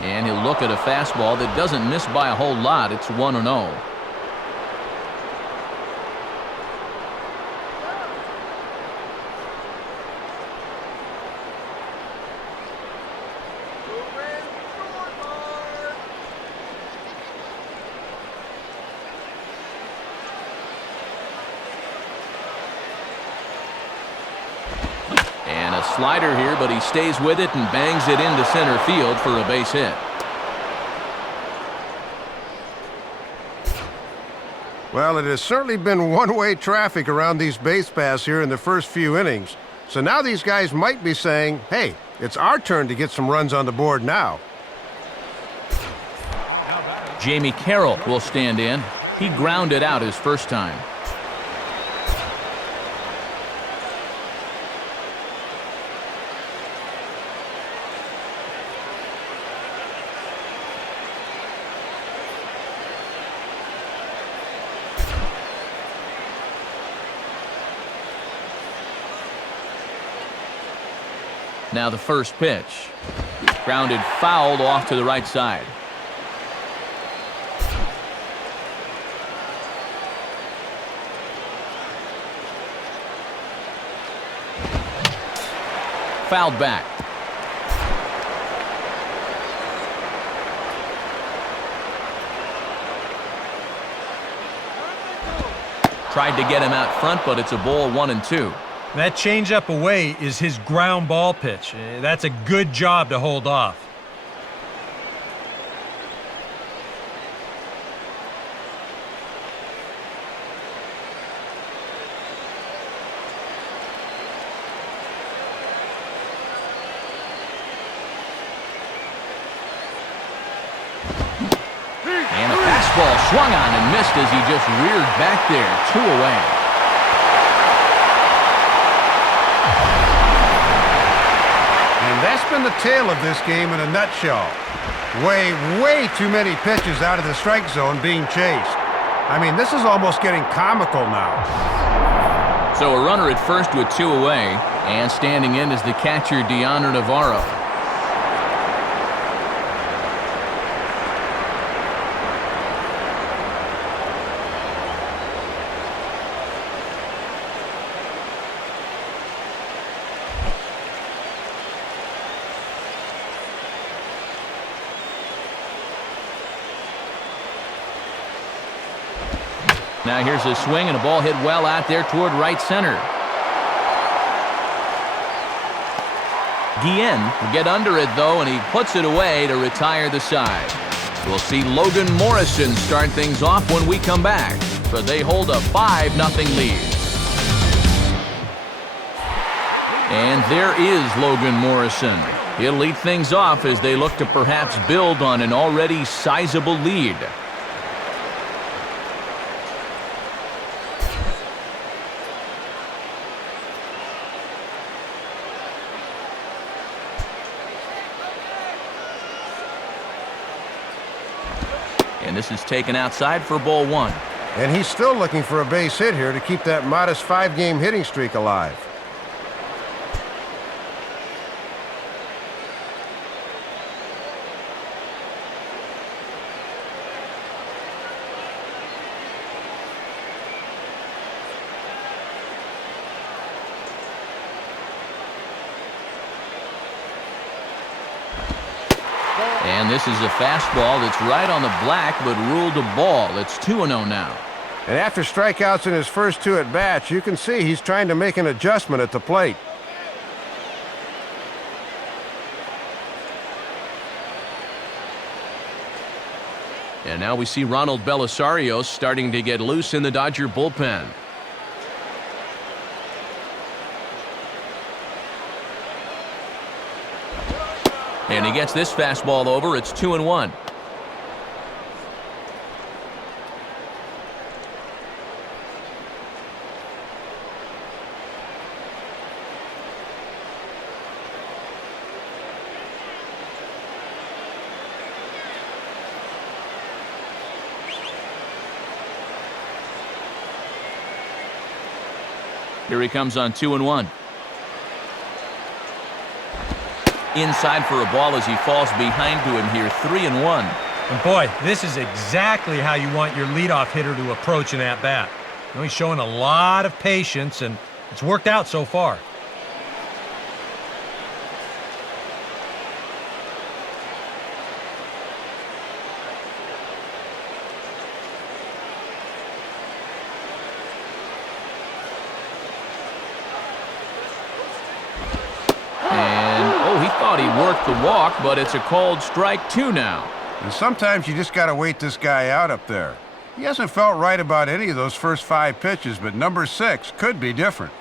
And he'll look at a fastball that doesn't miss by a whole lot. It's 1-0. Slider here, but he stays with it and bangs it into center field for a base hit. Well, it has certainly been one-way traffic around these base paths here in the first few innings. So now these guys might be saying, hey, it's our turn to get some runs on the board now. Jamie Carroll will stand in. He grounded out his first time. Now the first pitch. Grounded fouled off to the right side. Fouled back. Tried to get him out front, but it's a ball 1-2. That changeup away is his ground ball pitch. That's a good job to hold off. And a fastball swung on and missed as he just reared back there. 2 away. That's been the tale of this game in a nutshell. Way too many pitches out of the strike zone being chased. I mean, this is almost getting comical now. So a runner at first with 2 away, and standing in is the catcher, Deoner Navarro. Now here's a swing and a ball hit well out there toward right center. Guillen will get under it though, and he puts it away to retire the side. We'll see Logan Morrison start things off when we come back, but they hold a 5-0 lead. And there is Logan Morrison. He'll lead things off as they look to perhaps build on an already sizable lead. And this is taken outside for ball 1. And he's still looking for a base hit here to keep that modest 5-game hitting streak alive. And this is a fastball that's right on the black, but ruled a ball. It's 2-0 now. And after strikeouts in his first 2 at-bats, you can see he's trying to make an adjustment at the plate. And now we see Ronald Belisario starting to get loose in the Dodger bullpen. And he gets this fastball over. It's 2-1. Here he comes on 2-1. Inside for a ball as he falls behind to him here, 3-1. And boy, this is exactly how you want your leadoff hitter to approach an at-bat. You know, he's showing a lot of patience, and it's worked out so far. He worked the walk, but it's a called strike 2 now. And sometimes you just got to wait this guy out up there. He hasn't felt right about any of those first 5 pitches, but number 6 could be different.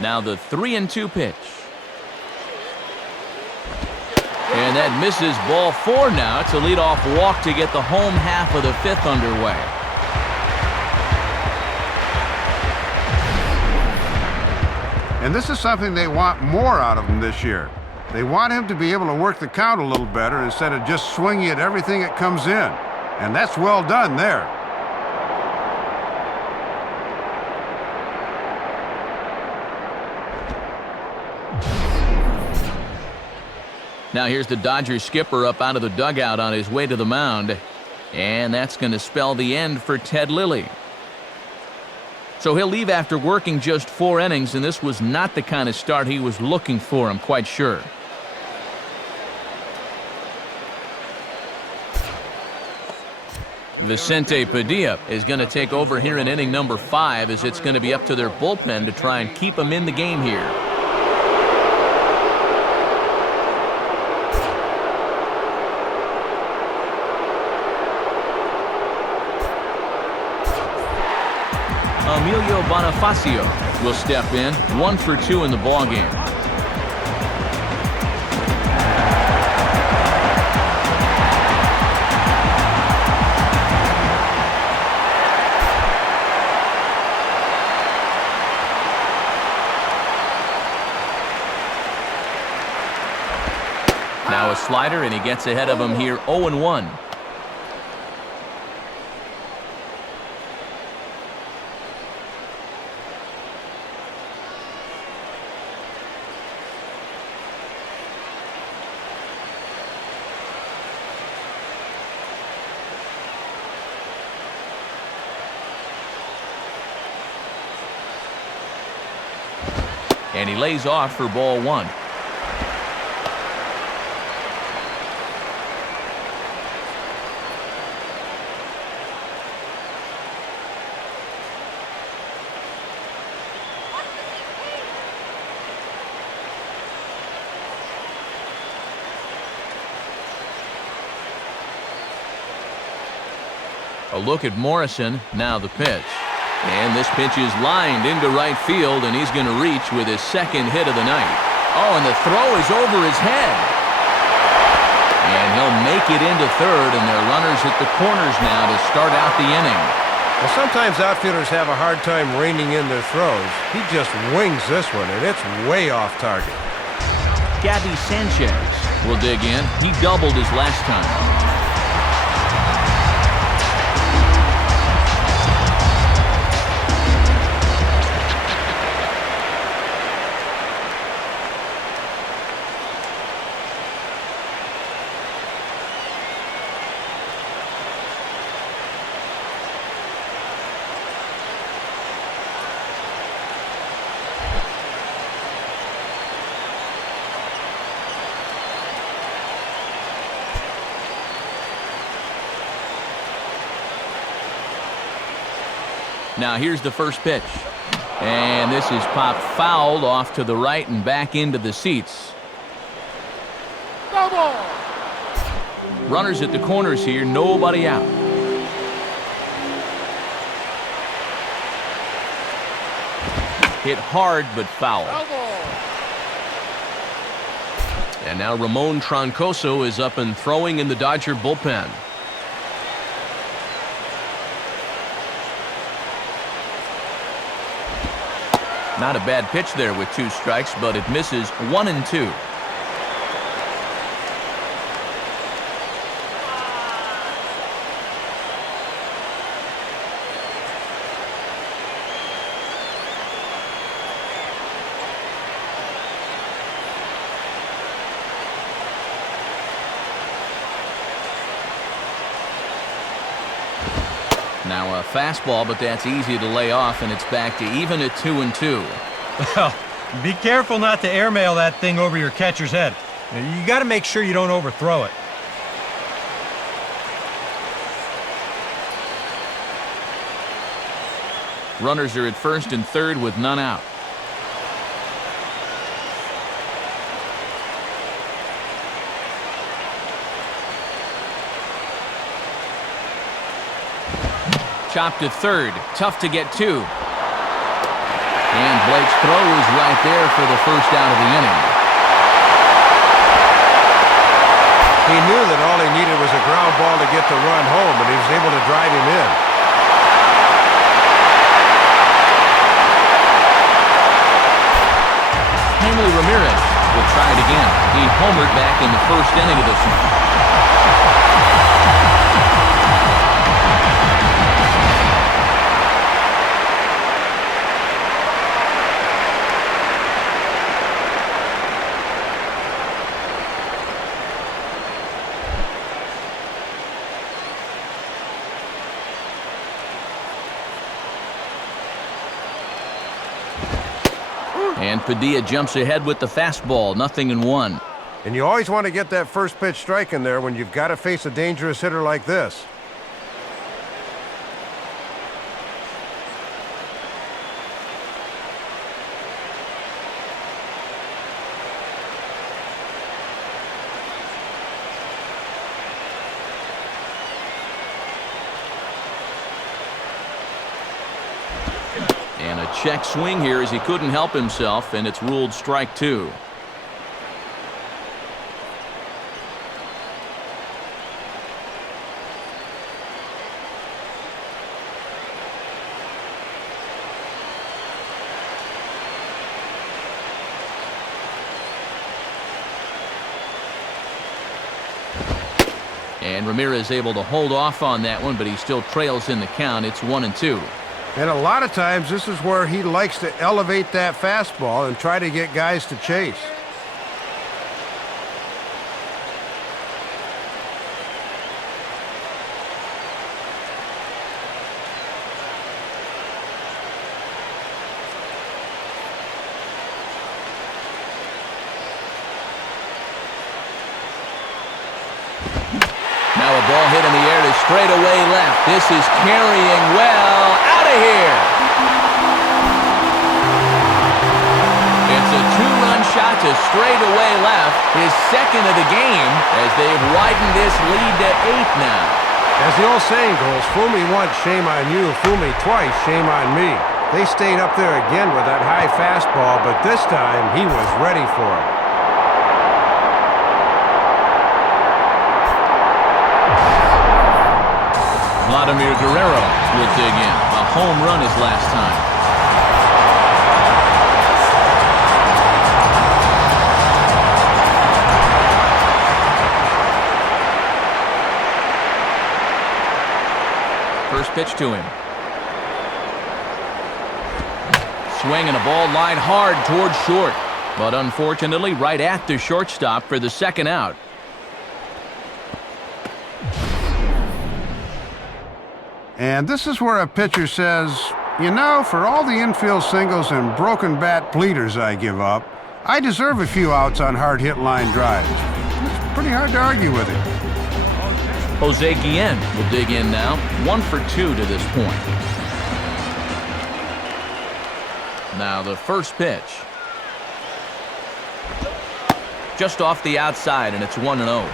Now the 3-2 pitch. And that misses, ball 4 now. It's a leadoff walk to get the home half of the 5th underway. And this is something they want more out of him this year. They want him to be able to work the count a little better instead of just swinging at everything that comes in. And that's well done there. Now here's the Dodgers skipper up out of the dugout on his way to the mound. And that's going to spell the end for Ted Lilly. So he'll leave after working just 4 innings, and this was not the kind of start he was looking for, I'm quite sure. Vicente Padilla is going to take over here in inning number 5, as it's going to be up to their bullpen to try and keep him in the game here. Emilio Bonifacio will step in, 1 for 2 in the ballgame. Now a slider, and he gets ahead of him here, 0-1. And he lays off for ball 1. A look at Morrison, now the pitch. And this pitch is lined into right field, and he's going to reach with his 2nd hit of the night. Oh, and the throw is over his head. And he'll make it into 3rd, and they're runners at the corners now to start out the inning. Well, sometimes outfielders have a hard time reining in their throws. He just wings this one, and it's way off target. Gabby Sanchez will dig in. He doubled his last time. Now here's the first pitch. And this is popped fouled off to the right and back into the seats. Runners at the corners here, nobody out. Hit hard but foul. And now Ramon Troncoso is up and throwing in the Dodger bullpen. Not a bad pitch there with 2 strikes, but it misses 1-2. Now a fastball, but that's easy to lay off, and it's back to even at 2-2. Well, be careful not to airmail that thing over your catcher's head. You got to make sure you don't overthrow it. Runners are at first and third with none out. Chopped to third. Tough to get to. And Blake's throw is right there for the first out of the inning. He knew that all he needed was a ground ball to get the run home, and he was able to drive him in. Hanley Ramirez will try it again. He homered back in the first inning of this one. And Padilla jumps ahead with the fastball, 0-1. And you always want to get that first pitch strike in there when you've got to face a dangerous hitter like this. And a check swing here as he couldn't help himself, and it's ruled strike 2. And Ramirez able to hold off on that one, but he still trails in the count. It's 1-2. And a lot of times, this is where he likes to elevate that fastball and try to get guys to chase. Now a ball hit in the air to straightaway left. This is carrying well out of here. It's a 2-run shot to straightaway left, his second of the game, as they've widened this lead to 8 now. As the old saying goes, fool me once, shame on you. Fool me twice, shame on me. They stayed up there again with that high fastball, but this time he was ready for it. Vladimir Guerrero will dig in. A home run his last time. First pitch to him. Swing and a ball lined hard towards short. But unfortunately, right at the shortstop for the second out. And this is where a pitcher says, you know, for all the infield singles and broken bat bleeders I give up, I deserve a few outs on hard-hit line drives. It's pretty hard to argue with it. Jose Guillen will dig in now. 1 for 2 to this point. Now the first pitch. Just off the outside, and it's 1-0.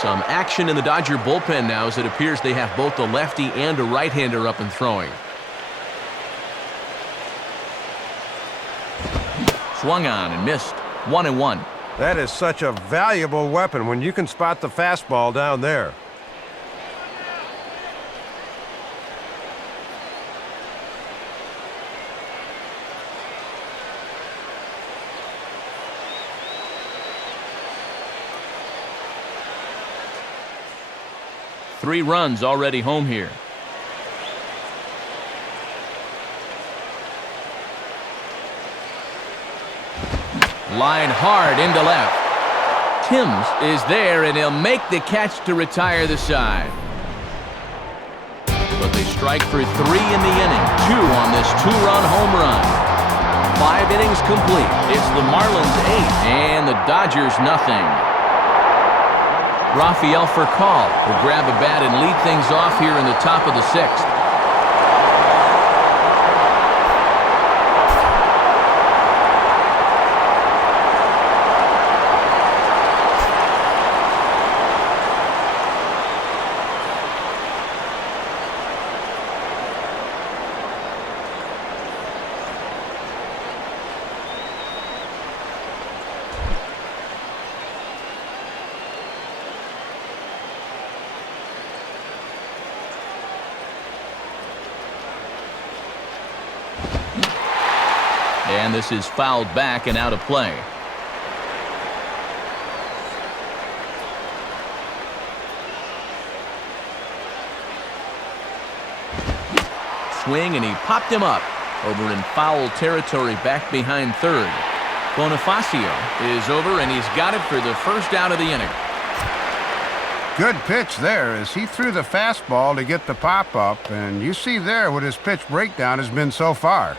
Some action in the Dodger bullpen now, as it appears they have both a lefty and a right-hander up and throwing. Swung on and missed. 1-1. That is such a valuable weapon when you can spot the fastball down there. Three runs already home here. Line hard into left. Timms is there, and he'll make the catch to retire the side. But they strike for 3 in the inning. 2 on this 2-run home run. 5 innings complete. It's the Marlins 8 and the Dodgers nothing. Rafael Furcal will grab a bat and lead things off here in the top of the 6th. And this is fouled back and out of play. Swing, and he popped him up over in foul territory back behind third. Bonifacio is over, and he's got it for the first out of the inning. Good pitch there as he threw the fastball to get the pop-up, and you see there what his pitch breakdown has been so far.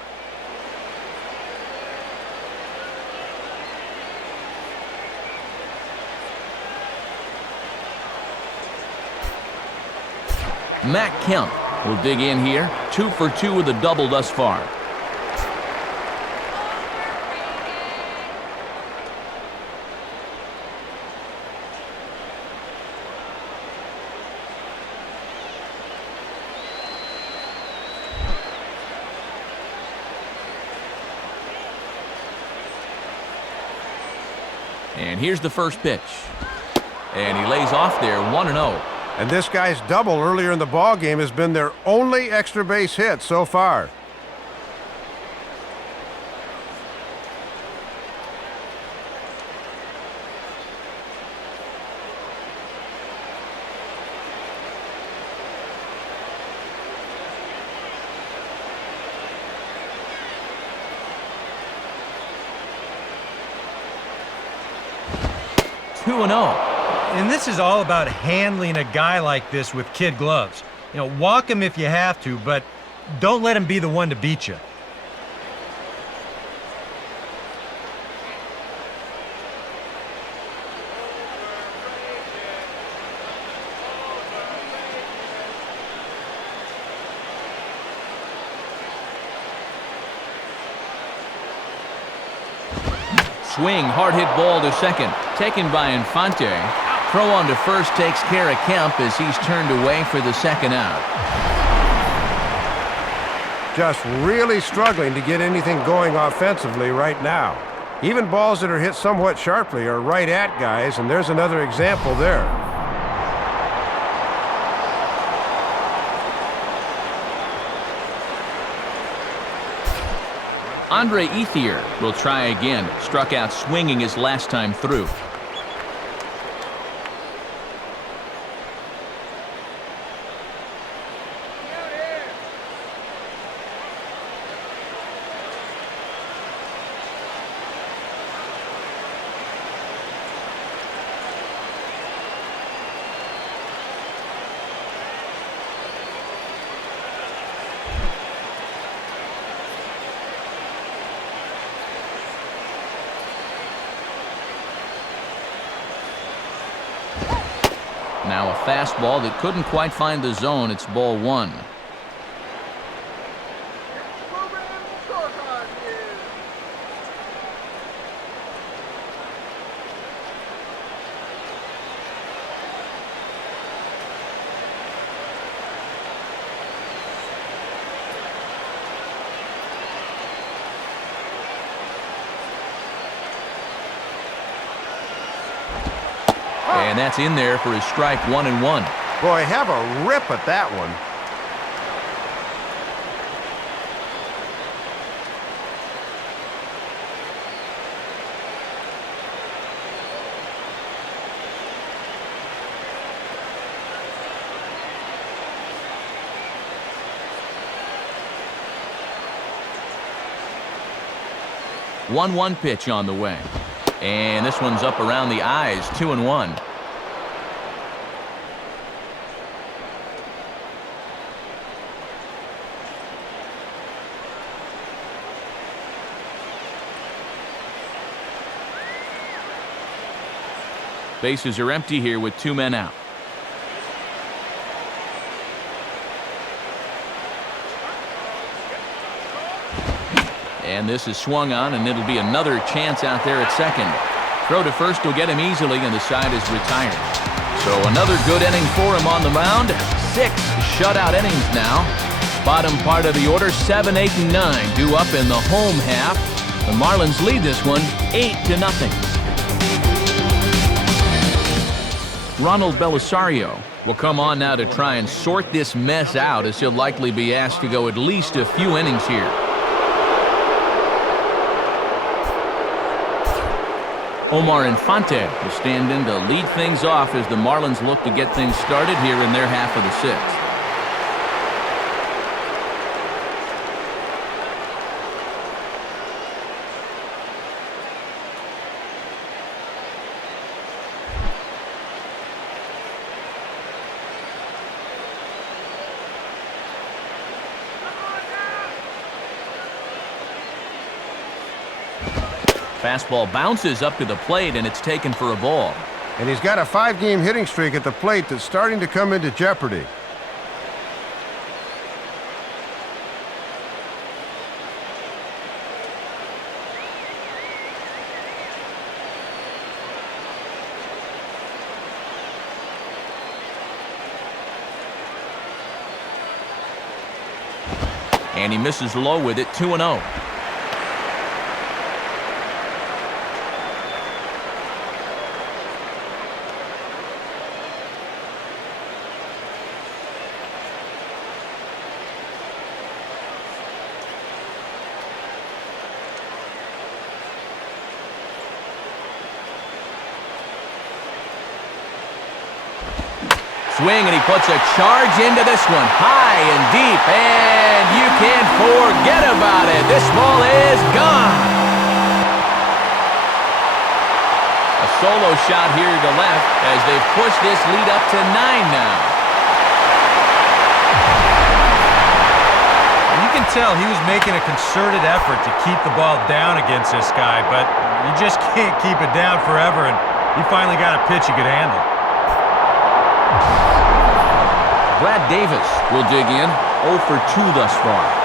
Matt Kemp will dig in here. 2 for 2 with a double thus far. And here's the first pitch. And he lays off there, 1-0. And this guy's double earlier in the ball game has been their only extra base hit so far. And this is all about handling a guy like this with kid gloves. You know, walk him if you have to, but don't let him be the one to beat you. Swing, hard hit ball to second. Taken by Infante. Throw on to first takes care of Kemp as he's turned away for the second out. just really struggling to get anything going offensively right now. Even balls that are hit somewhat sharply are right at guys, and there's another example there. Andre Ethier will try again. Struck out swinging his last time through. Now a fastball that couldn't quite find the zone. It's ball one. And that's in there for his strike, 1-1. Boy, have a rip at that one. One pitch on the way. And this one's up around the eyes, 2-1. Bases are empty here with 2 men out. And this is swung on, and it'll be another chance out there at second. Throw to first will get him easily, and the side is retired. So another good inning for him on the mound. 6 shutout innings now. Bottom part of the order, 7, 8, and 9 due up in the home half. The Marlins lead this one 8-0. Ronald Belisario will come on now to try and sort this mess out, as he'll likely be asked to go at least a few innings here. Omar Infante will stand in to lead things off as the Marlins look to get things started here in their half of the 6th. Fastball bounces up to the plate, and it's taken for a ball. And he's got a 5-game hitting streak at the plate that's starting to come into jeopardy. And he misses low with it, 2-0. Swing, and he puts a charge into this one, high and deep, and you can't forget about it. This ball is gone. A solo shot here to left as they've pushed this lead up to 9 now. You can tell he was making a concerted effort to keep the ball down against this guy, but you just can't keep it down forever, and he finally got a pitch he could handle. Brad Davis will dig in, 0 for 2 thus far.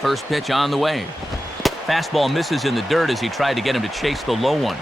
First pitch on the way. Fastball misses in the dirt as he tried to get him to chase the low one.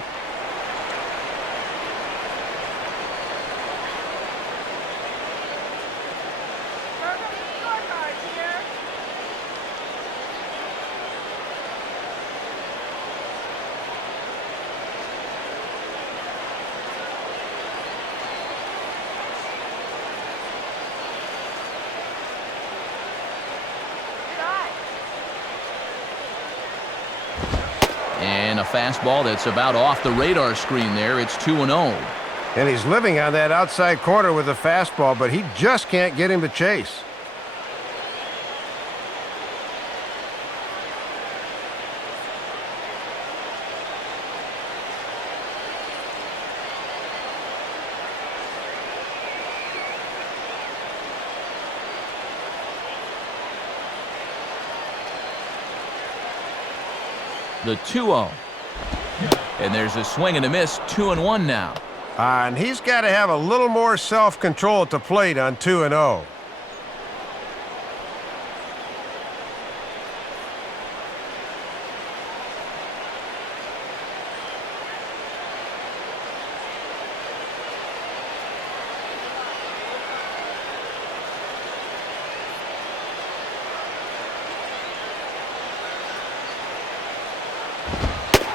And a fastball that's about off the radar screen there. It's 2-0. And he's living on that outside corner with a fastball, but he just can't get him to chase. The 2-0. And there's a swing and a miss, 2-1 now. And he's got to have a little more self-control at the plate on 2-0.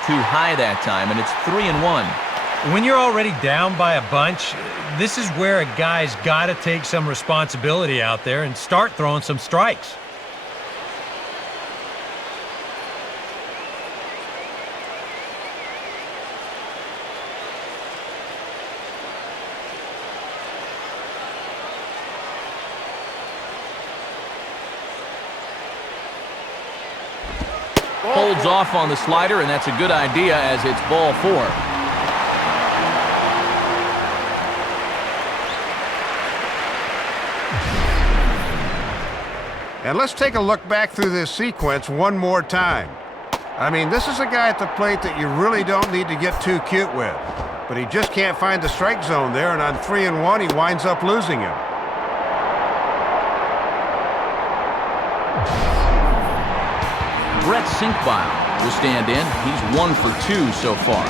Too high that time, and it's 3-1. When you're already down by a bunch, this is where a guy's got to take some responsibility out there and start throwing some strikes. Holds off on the slider, and that's a good idea as it's ball 4. And let's take a look back through this sequence one more time. I mean, this is a guy at the plate that you really don't need to get too cute with. But he just can't find the strike zone there, and on 3-1, he winds up losing him. Brett Sinkbile will stand in. He's 1 for 2 so far.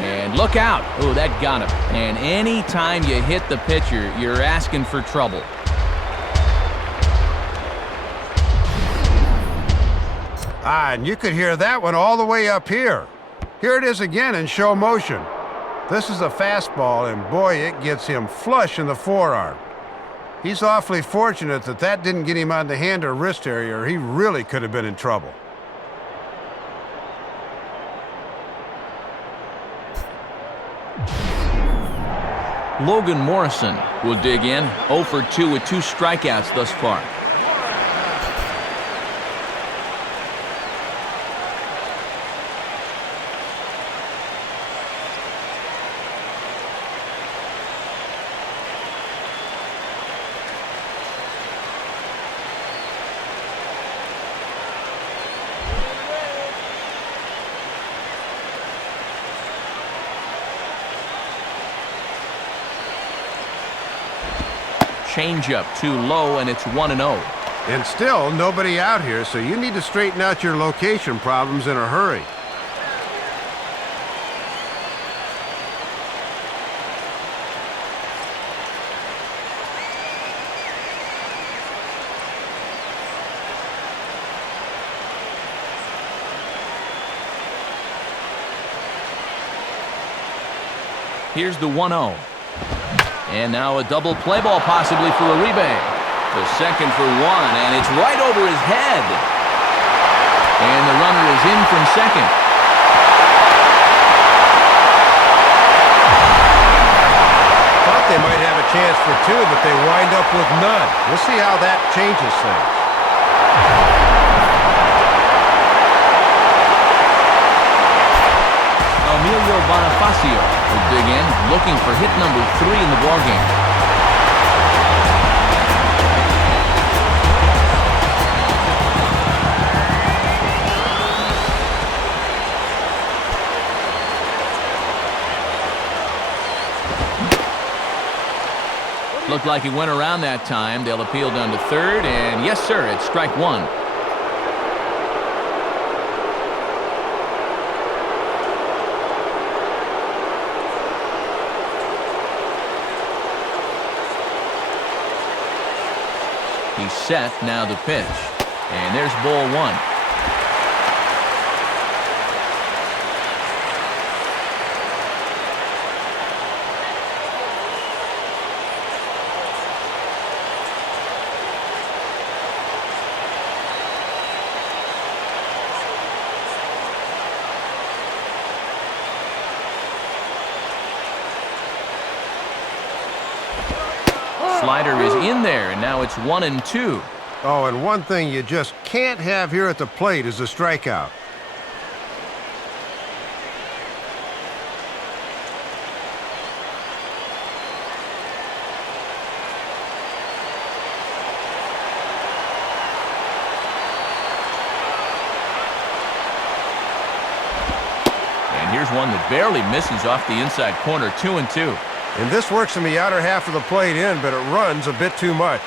And look out. Oh, that got him. And any time you hit the pitcher, you're asking for trouble. And you could hear that one all the way up here. Here it is again in show motion. This is a fastball, and boy, it gets him flush in the forearm. He's awfully fortunate that that didn't get him on the hand or wrist area, or he really could have been in trouble. Logan Morrison will dig in. 0 for 2 with 2 strikeouts thus far. Changeup too low, and it's 1-0. And still nobody out here, so you need to straighten out your location problems in a hurry. Here's the 1-0. And now a double play ball possibly for Uribe. The second for 1, and it's right over his head. And the runner is in from second. Thought they might have a chance for 2, but they wind up with none. We'll see how that changes things. Emilio Bonifacio will dig in, looking for hit number 3 in the ballgame. Looked like he went around that time. They'll appeal down to third, and yes, sir, it's strike one. He's set, now the pitch. And there's ball one. Slider is in there, and now it's 1-2. Oh, and one thing you just can't have here at the plate is a strikeout. And here's one that barely misses off the inside corner, 2-2. And this works in the outer half of the plate in, but it runs a bit too much.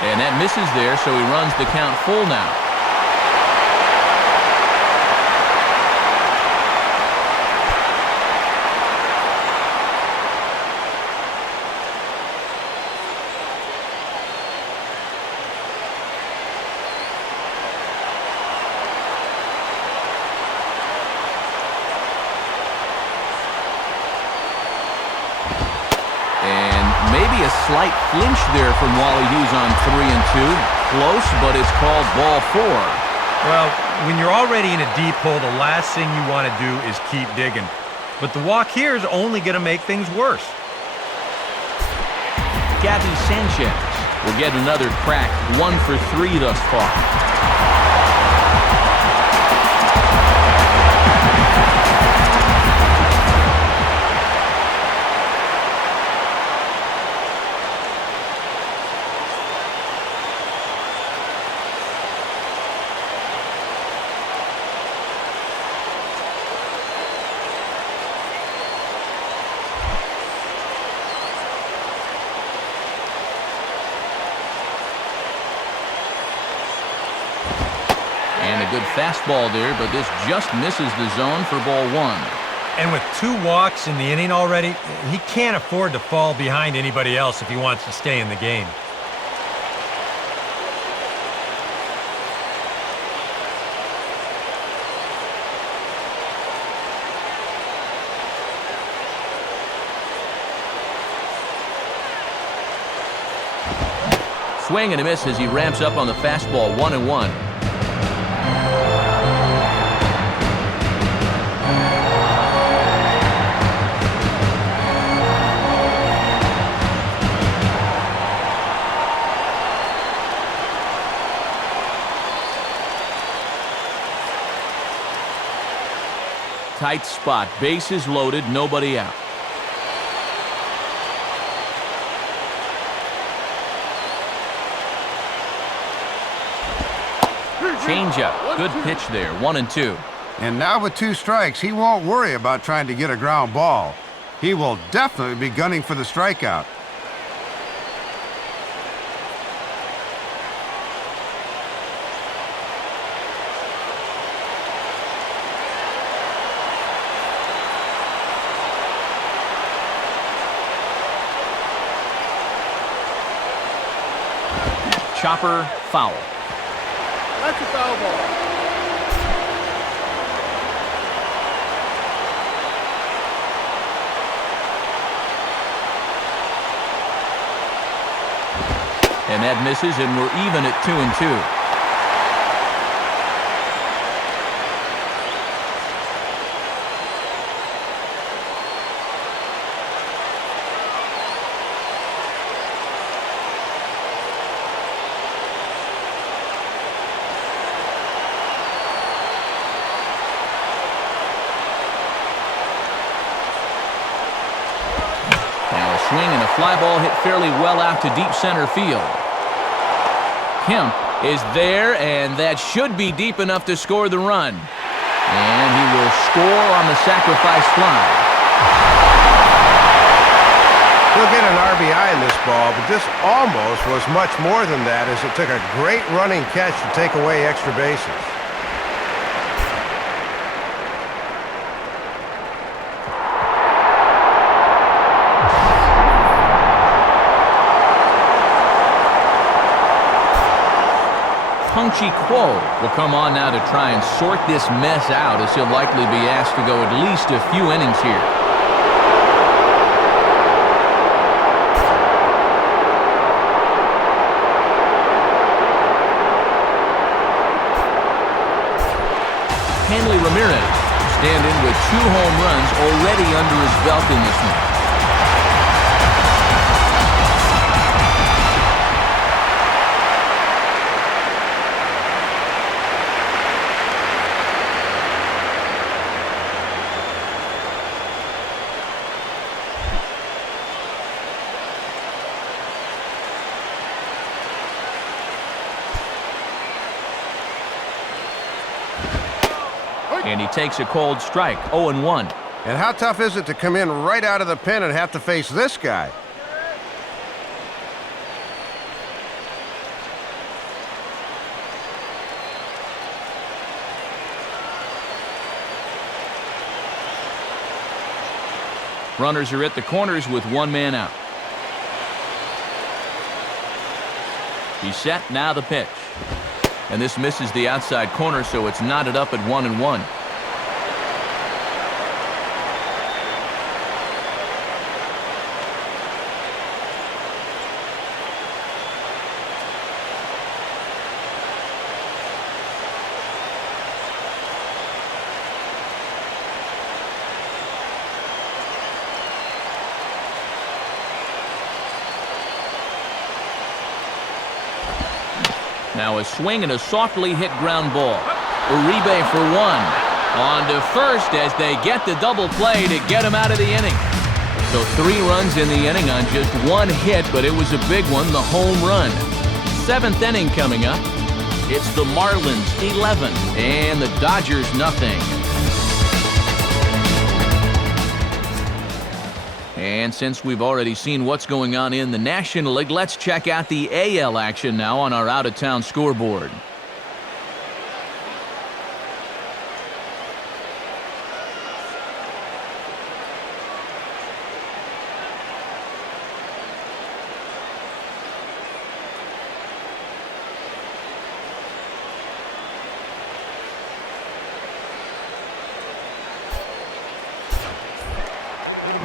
And that misses there, so he runs the count full now. Maybe a slight flinch there from Wally Hughes on 3-2. Close, but it's called ball 4. Well, when you're already in a deep hole, the last thing you want to do is keep digging. But the walk here is only going to make things worse. Gabby Sanchez will get another crack, 1 for 3 thus far. And a good fastball there, but this just misses the zone for ball 1. And with 2 walks in the inning already, he can't afford to fall behind anybody else if he wants to stay in the game. Swing and a miss as he ramps up on the fastball, 1-1. Tight spot, bases loaded, nobody out. Changeup, good pitch there, 1-2. And now with 2 strikes, he won't worry about trying to get a ground ball. He will definitely be gunning for the strikeout. Chopper, foul. That's a foul ball. And that misses, and we're even at 2-2. fly ball hit fairly well out to deep center field. Kemp is there, and that should be deep enough to score the run. And he will score on the sacrifice fly. He'll get an RBI in this ball, but this almost was much more than that, as it took a great running catch to take away extra bases. Punchy Quo will come on now to try and sort this mess out, as he'll likely be asked to go at least a few innings here. Hanley Ramirez stand in with 2 home runs already under his belt in this one. And he takes a cold strike, 0-1. And how tough is it to come in right out of the pen and have to face this guy? Runners are at the corners with 1 man out. He's set, now the pitch. And this misses the outside corner, so it's knotted up at 1-1. Now a swing and a softly hit ground ball. Uribe for 1. On to first as they get the double play to get him out of the inning. So 3 runs in the inning on just 1 hit, but it was a big one, the home run. 7th inning coming up. It's the Marlins 11 and the Dodgers nothing. And since we've already seen what's going on in the National League, let's check out the AL action now on our out-of-town scoreboard.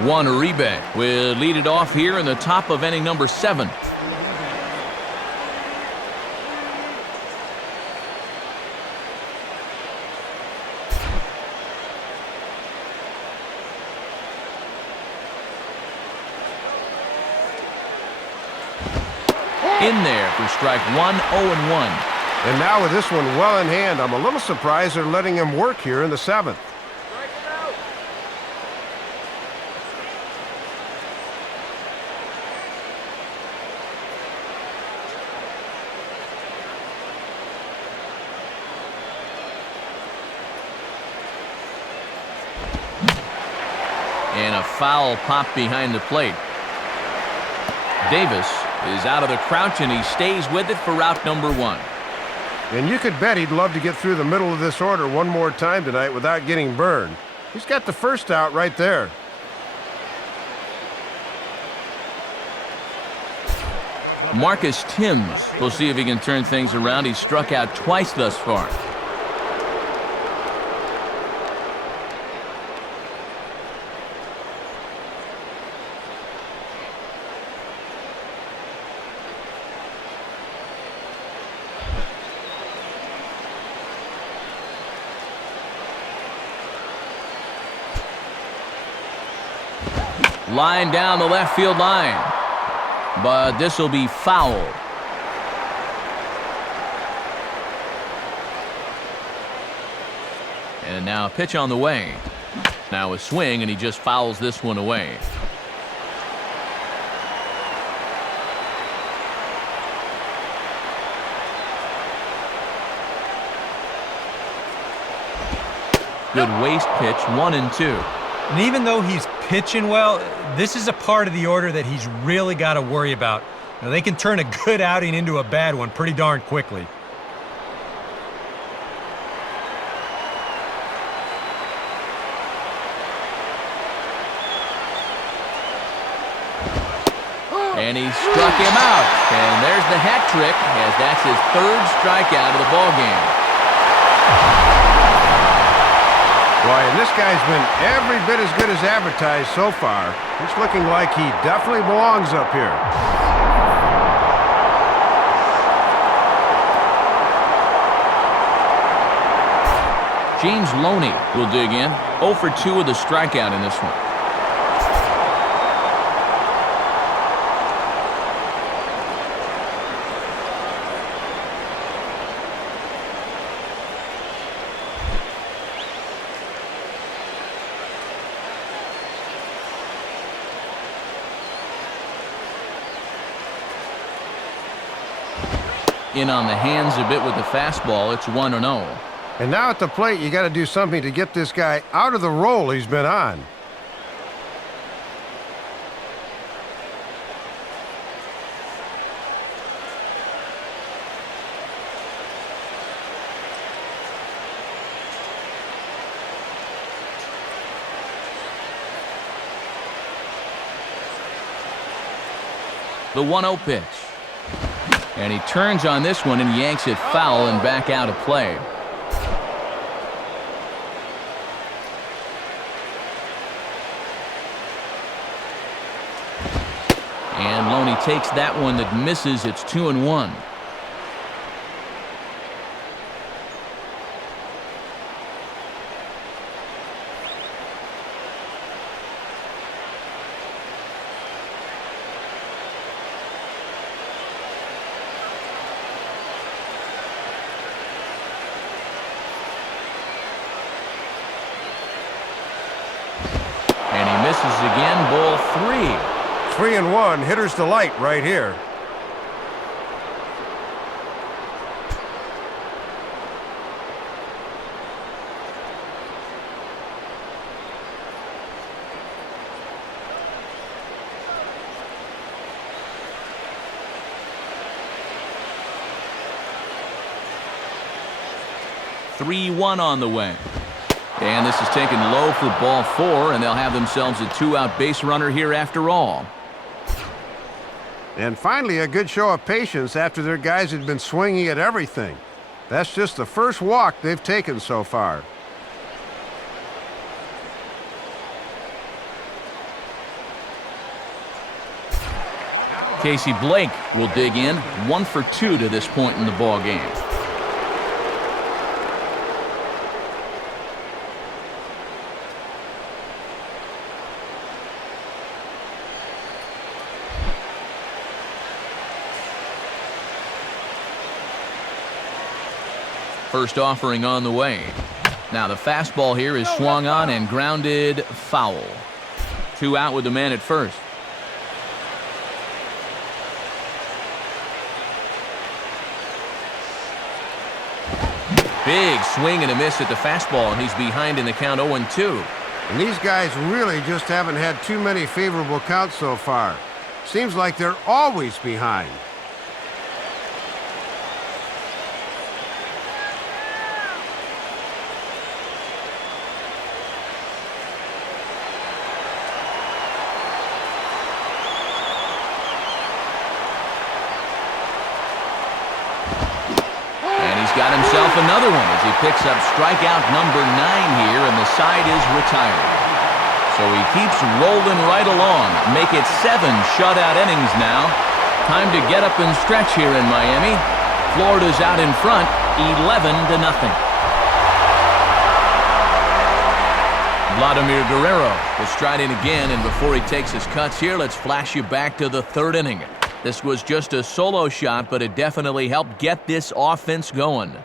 Juan Uribe will lead it off here in the top of inning number 7. In there for strike 1, 0-1. And now with this one well in hand, I'm a little surprised they're letting him work here in the 7th. And a foul pop behind the plate. Davis is out of the crouch, and he stays with it for out number 1. And you could bet he'd love to get through the middle of this order one more time tonight without getting burned. He's got the first out right there. Marcus Timms will see if he can turn things around. He's struck out twice thus far. Line down the left field line, but this will be foul. And now a pitch on the way. Now a swing, and he just fouls this one away. Good waste pitch, 1-2. And even though he's pitching well, this is a part of the order that he's really got to worry about. Now, they can turn a good outing into a bad one pretty darn quickly. And he struck him out. And there's the hat trick, as that's his third strikeout of the ballgame. Boy, and this guy's been every bit as good as advertised so far. It's looking like he definitely belongs up here. James Loney will dig in. 0 for 2 with a strikeout in this one. In on the hands a bit with the fastball. It's 1-0. And now at the plate, you got to do something to get this guy out of the role he's been on. The 1-0 pitch. And he turns on this one and yanks it foul and back out of play. And Loney takes that one that misses. It's 2-1. Misses again, ball 3. 3-1, hitter's delight right here. Three 1 on the way. And this is taken low for ball 4, and they'll have themselves a 2-out base runner here after all. And finally, a good show of patience after their guys had been swinging at everything. That's just the first walk they've taken so far. Casey Blake will dig in. 1 for 2 to this point in the ball game. First offering on the way. Now the fastball here is swung on and grounded foul. 2 out with the man at first. Big swing and a miss at the fastball, and he's behind in the count 0-2. And these guys really just haven't had too many favorable counts so far. Seems like they're always behind. Got himself another one as he picks up strikeout number 9 here, and the side is retired. So he keeps rolling right along. Make it 7 shutout innings now. Time to get up and stretch here in Miami. Florida's out in front, 11-0. Vladimir Guerrero will stride in again, and before he takes his cuts here, let's flash you back to the 3rd inning. This was just a solo shot, but it definitely helped get this offense going.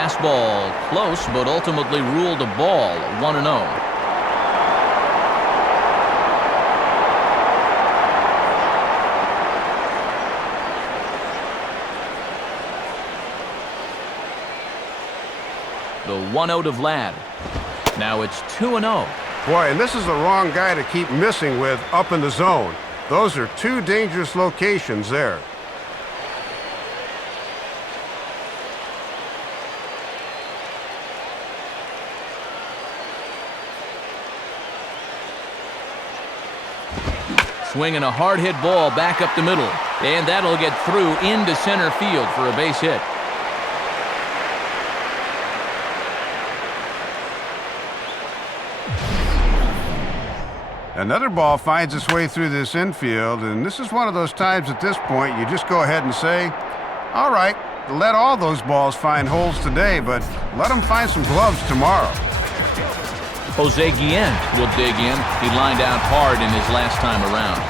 Fastball close, but ultimately ruled a ball, 1-0. The 1-0 to Vlad. Now it's 2-0. Boy, and this is the wrong guy to keep missing with up in the zone. Those are two dangerous locations there. Swinging a hard hit ball back up the middle. And that'll get through into center field for a base hit. Another ball finds its way through this infield, and this is one of those times at this point you just go ahead and say, all right, let all those balls find holes today, but let them find some gloves tomorrow. Jose Guillen will dig in. He lined out hard in his last time around.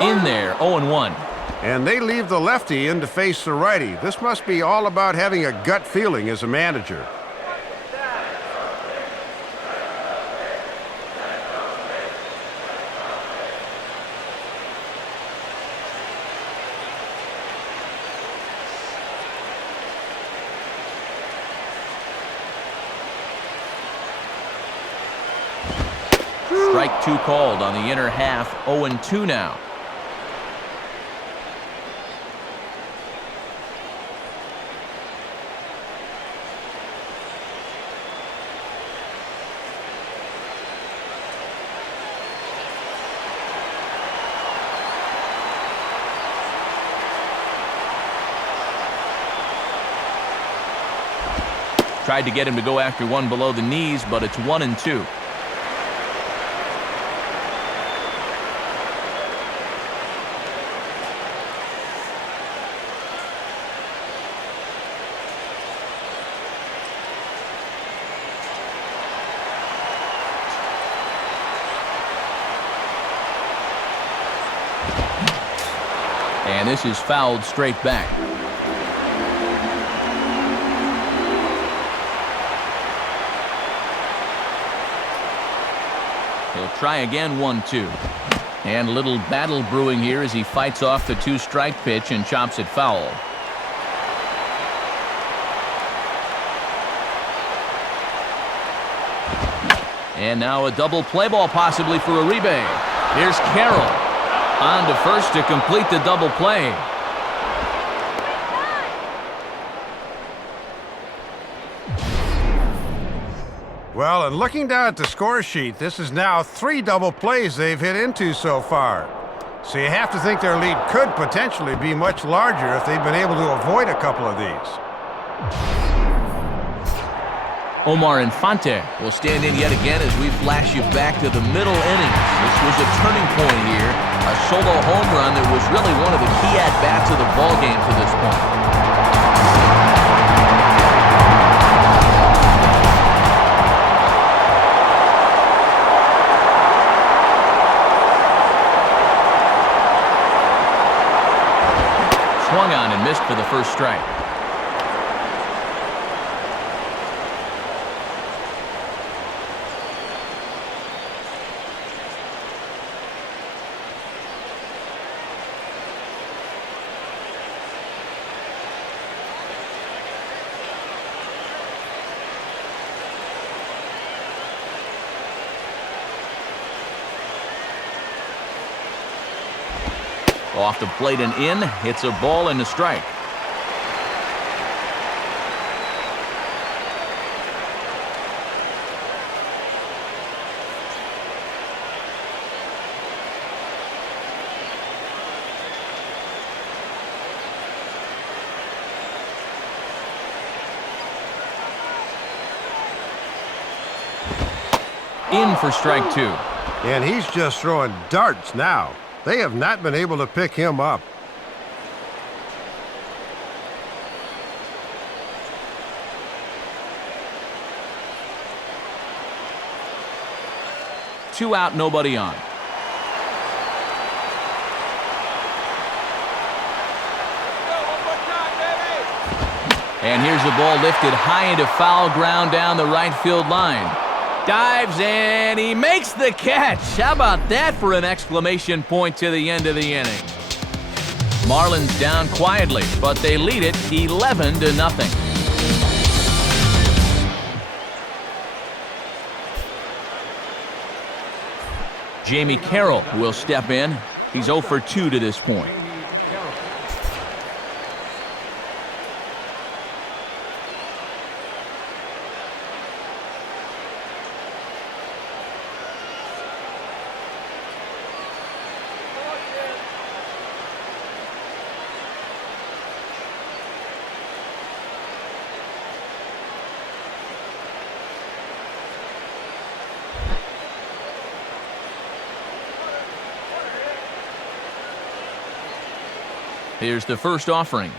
In there, 0-1. And they leave the lefty in to face the righty. This must be all about having a gut feeling as a manager. Strike 2 called on the inner half, 0-2 now. Tried to get him to go after one below the knees, but it's 1-2. And this is fouled straight back. He'll try again, 1-2. And a little battle brewing here as he fights off the 2-strike pitch and chops it foul. And now a double play ball possibly for Uribe. Here's Carroll on to first to complete the double play. Well, and looking down at the score sheet, this is now 3 double plays they've hit into so far. So you have to think their lead could potentially be much larger if they've been able to avoid a couple of these. Omar Infante will stand in yet again as we flash you back to the middle innings. This was a turning point here, a solo home run that was really one of the key at-bats of the ballgame to this point. Swung on and missed for the first strike. Off the plate and in, hits a ball and a strike. In for strike 2. And he's just throwing darts now. They have not been able to pick him up. 2 out, nobody on. And here's the ball lifted high into foul ground down the right field line. Dives, and he makes the catch. How about that for an exclamation point to the end of the inning? Marlins down quietly, but they lead it 11-0. Jamie Carroll will step in. He's 0 for 2 to this point. Here's the first offering.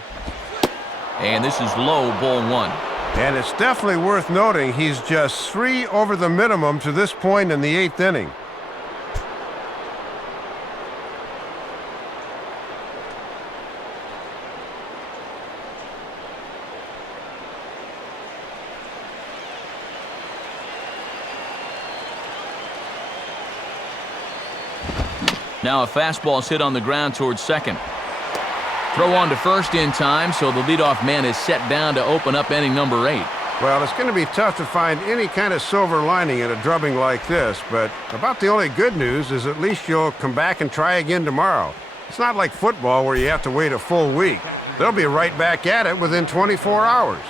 And this is low, ball 1. And it's definitely worth noting he's just 3 over the minimum to this point in the 8th inning. Now a fastball hit on the ground towards second. Throw on to first in time, so the leadoff man is set down to open up inning number 8. Well, it's going to be tough to find any kind of silver lining in a drubbing like this, but about the only good news is at least you'll come back and try again tomorrow. It's not like football where you have to wait a full week. They'll be right back at it within 24 hours.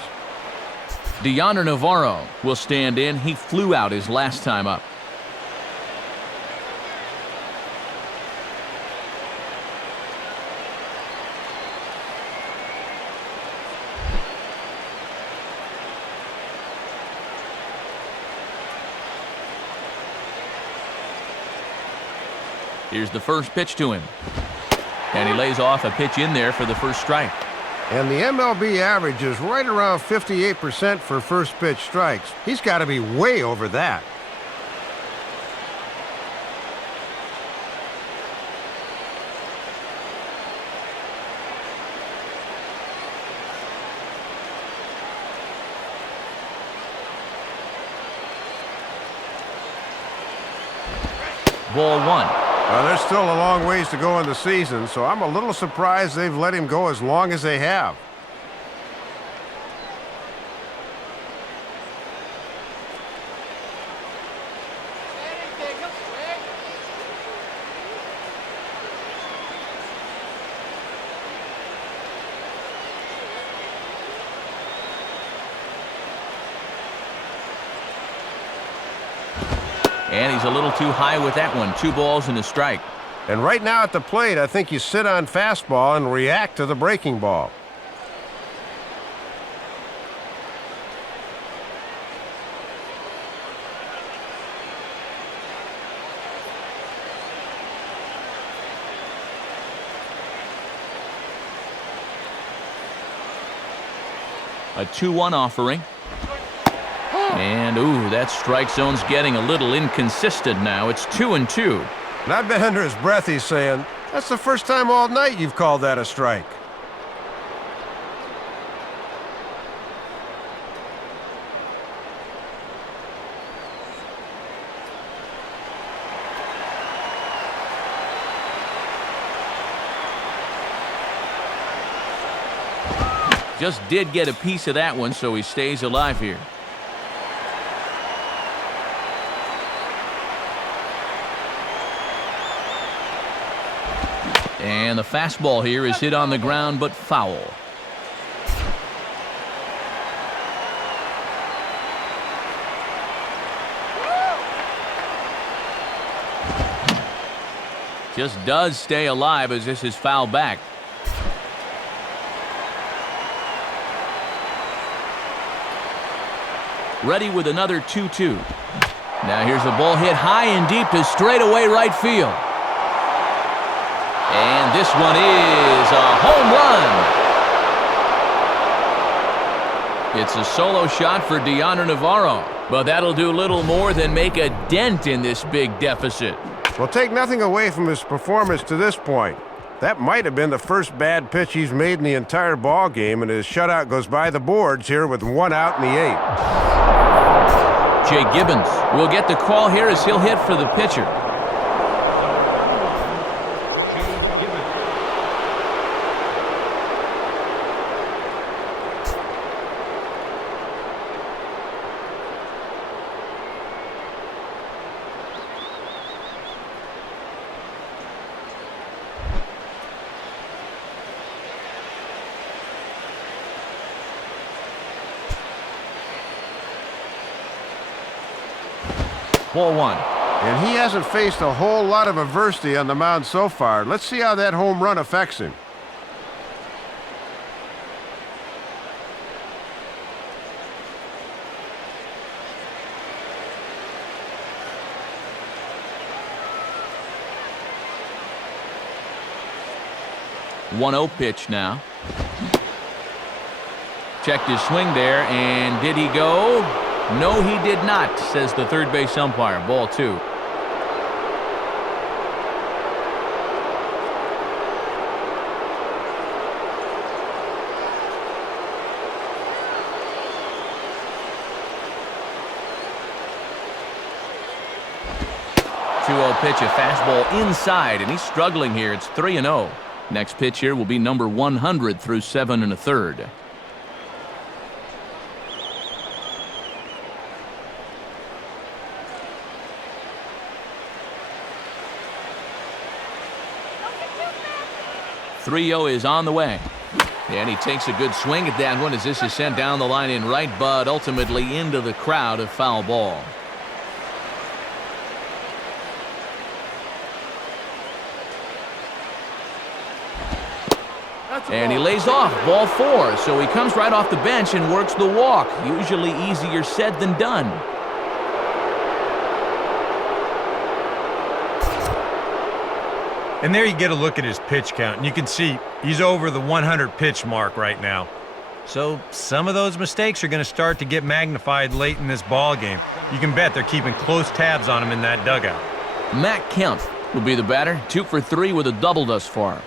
Deonder Navarro will stand in. He flew out his last time up. Here's the first pitch to him. And he lays off a pitch in there for the first strike. And the MLB average is right around 58% for first pitch strikes. He's got to be way over that. Ball 1. Well, there's still a long ways to go in the season, so I'm a little surprised they've let him go as long as they have. And he's a little too high with that one. 2 balls and a strike. And right now at the plate, I think you sit on fastball and react to the breaking ball. A 2-1 offering. And, ooh, that strike zone's getting a little inconsistent now. It's 2-2. And I bet under his breath he's saying, that's the first time all night you've called that a strike. Just did get a piece of that one, so he stays alive here. And the fastball here is hit on the ground, but foul. Just does stay alive as this is fouled back. Ready with another 2-2. Now here's a ball hit high and deep to straightaway right field. And this one is a home run. It's a solo shot for Deandre Navarro, but that'll do little more than make a dent in this big deficit. Well, take nothing away from his performance to this point. That might have been the first bad pitch he's made in the entire ball game, and his shutout goes by the boards here with 1 out in the 8th. Jay Gibbons will get the call here as he'll hit for the pitcher. Ball 1. And he hasn't faced a whole lot of adversity on the mound so far. Let's see how that home run affects him. One 1-0 pitch now. Checked his swing there, and did he go? No, he did not, says the third base umpire. Ball 2. Pitch, a fastball inside, and he's struggling here. It's 3-0. Next pitch here will be number 100 through 7 1/3. .30 is on the way. And he takes a good swing at that one as this is sent down the line in right, but ultimately into the crowd, a foul ball. And he lays off, ball 4, so he comes right off the bench and works the walk. Usually easier said than done. And there you get a look at his pitch count, and you can see he's over the 100 pitch mark right now. So some of those mistakes are going to start to get magnified late in this ball game. You can bet they're keeping close tabs on him in that dugout. Matt Kemp will be the batter, 2 for 3 with a double thus far.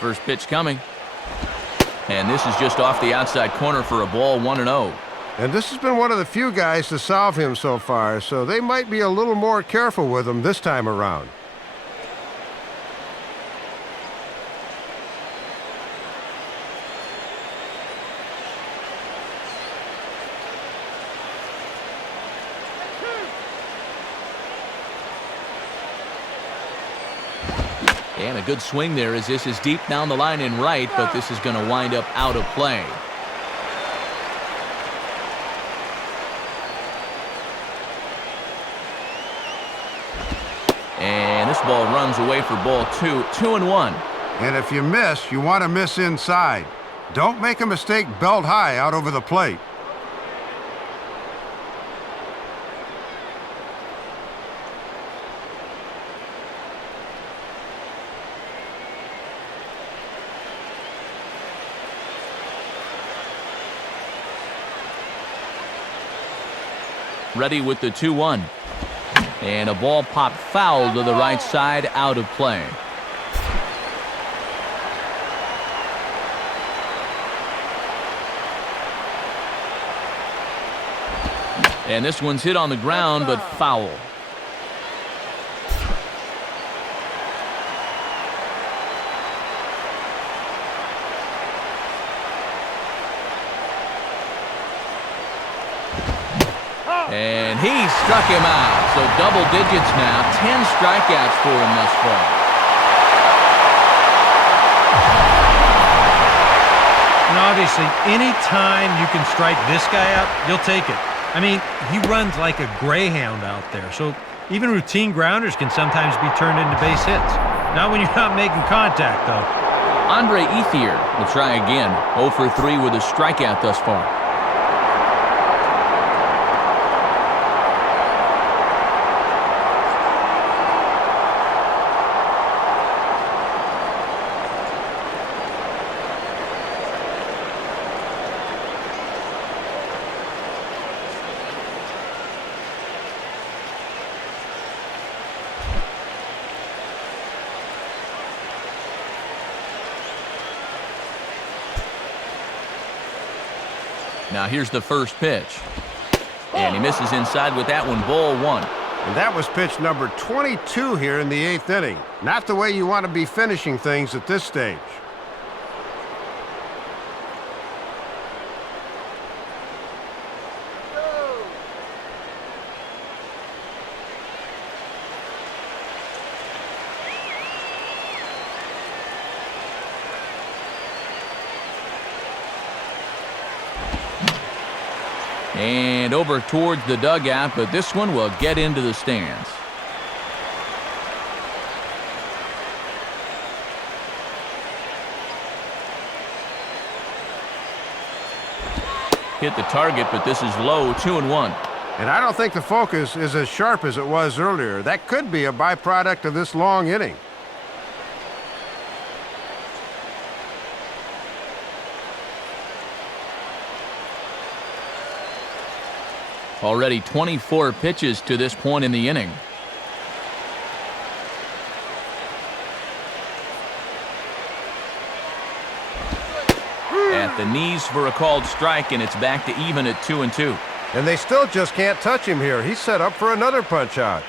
First pitch coming. And this is just off the outside corner for a ball, 1-0. And this has been one of the few guys to solve him so far, so they might be a little more careful with him this time around. And a good swing there as this is deep down the line in right, but this is going to wind up out of play. And this ball runs away for ball 2, 2-1. And if you miss, you want to miss inside. Don't make a mistake belt high out over the plate. Ready with the 2-1. And a ball popped foul to the right side, out of play. And this one's hit on the ground, but foul. And he struck him out. So double digits now, 10 strikeouts for him thus far. And obviously, any time you can strike this guy out, you'll take it. I mean, he runs like a greyhound out there. So even routine grounders can sometimes be turned into base hits. Not when you're not making contact, though. Andre Ethier will try again. 0 for 3 with a strikeout thus far. Now here's the first pitch. And he misses inside with that one, ball 1. And that was pitch number 22 here in the 8th inning. Not the way you want to be finishing things at this stage. And over towards the dugout, but this one will get into the stands. Hit the target, but this is low, 2-1. And I don't think the focus is as sharp as it was earlier. That could be a byproduct of this long inning. Already 24 pitches to this point in the inning. At the knees for a called strike, and it's back to even at 2-2. And they still just can't touch him here. He's set up for another punch out.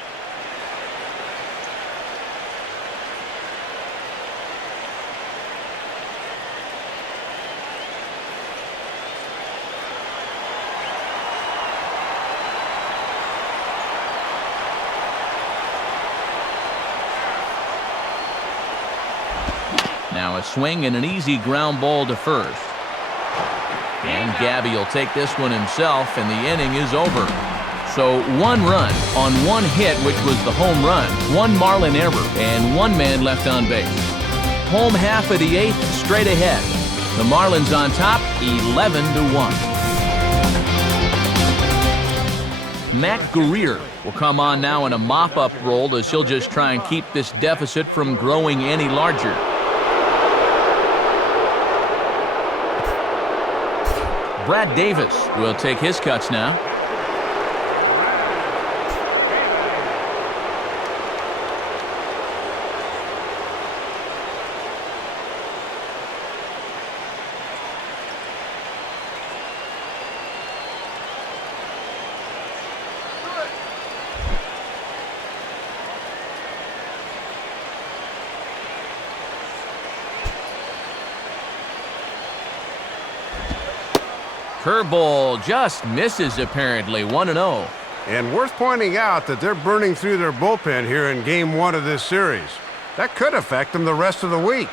Now a swing and an easy ground ball to first. And Gabby will take this one himself, and the inning is over. So 1 run on 1 hit, which was the home run, 1 Marlin error, and 1 man left on base. Home half of the 8th, straight ahead. The Marlins on top, 11-1. Matt Guerrier will come on now in a mop-up role as he'll just try and keep this deficit from growing any larger. Brad Davis will take his cuts now. Curveball just misses apparently, 1-0. And worth pointing out that they're burning through their bullpen here in Game 1 of this series. That could affect them the rest of the week.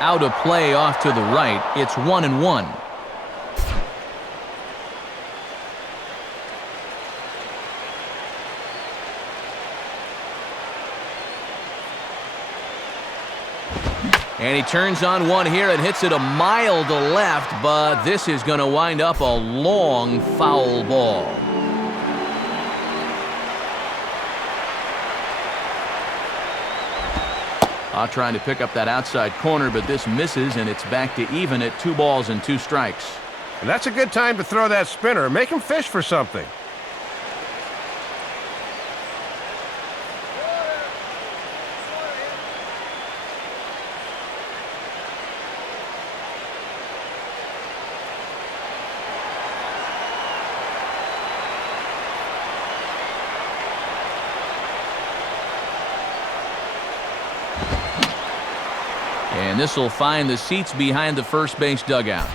Out of play off to the right. It's 1-1. And he turns on one here and hits it a mile to left, but this is going to wind up a long foul ball. Trying to pick up that outside corner, but this misses, and it's back to even at 2 balls and 2 strikes. And that's a good time to throw that spinner. Make him fish for something. And this will find the seats behind the first base dugout.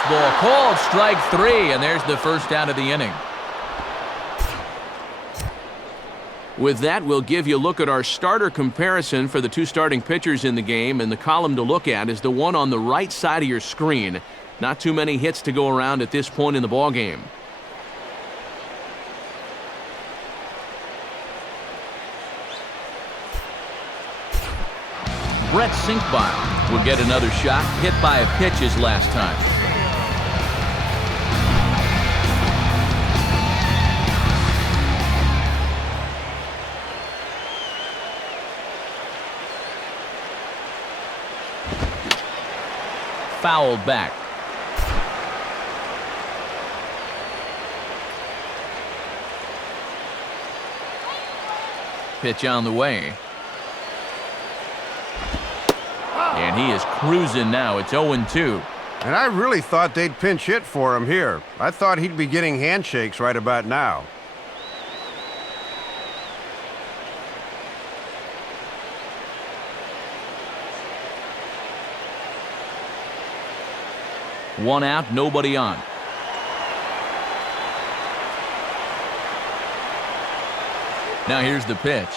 fastball called strike 3, and there's the first out of the inning. With that, we'll give you a look at our starter comparison for the two starting pitchers in the game, and the column to look at is the one on the right side of your screen. Not too many hits to go around at this point in the ballgame. Brett Sinkbile will get another shot, hit by a pitch his last time. Fouled back. Pitch on the way. And he is cruising now. It's 0-2. And I really thought they'd pinch hit for him here. I thought he'd be getting handshakes right about now. One out, nobody on. Now here's the pitch.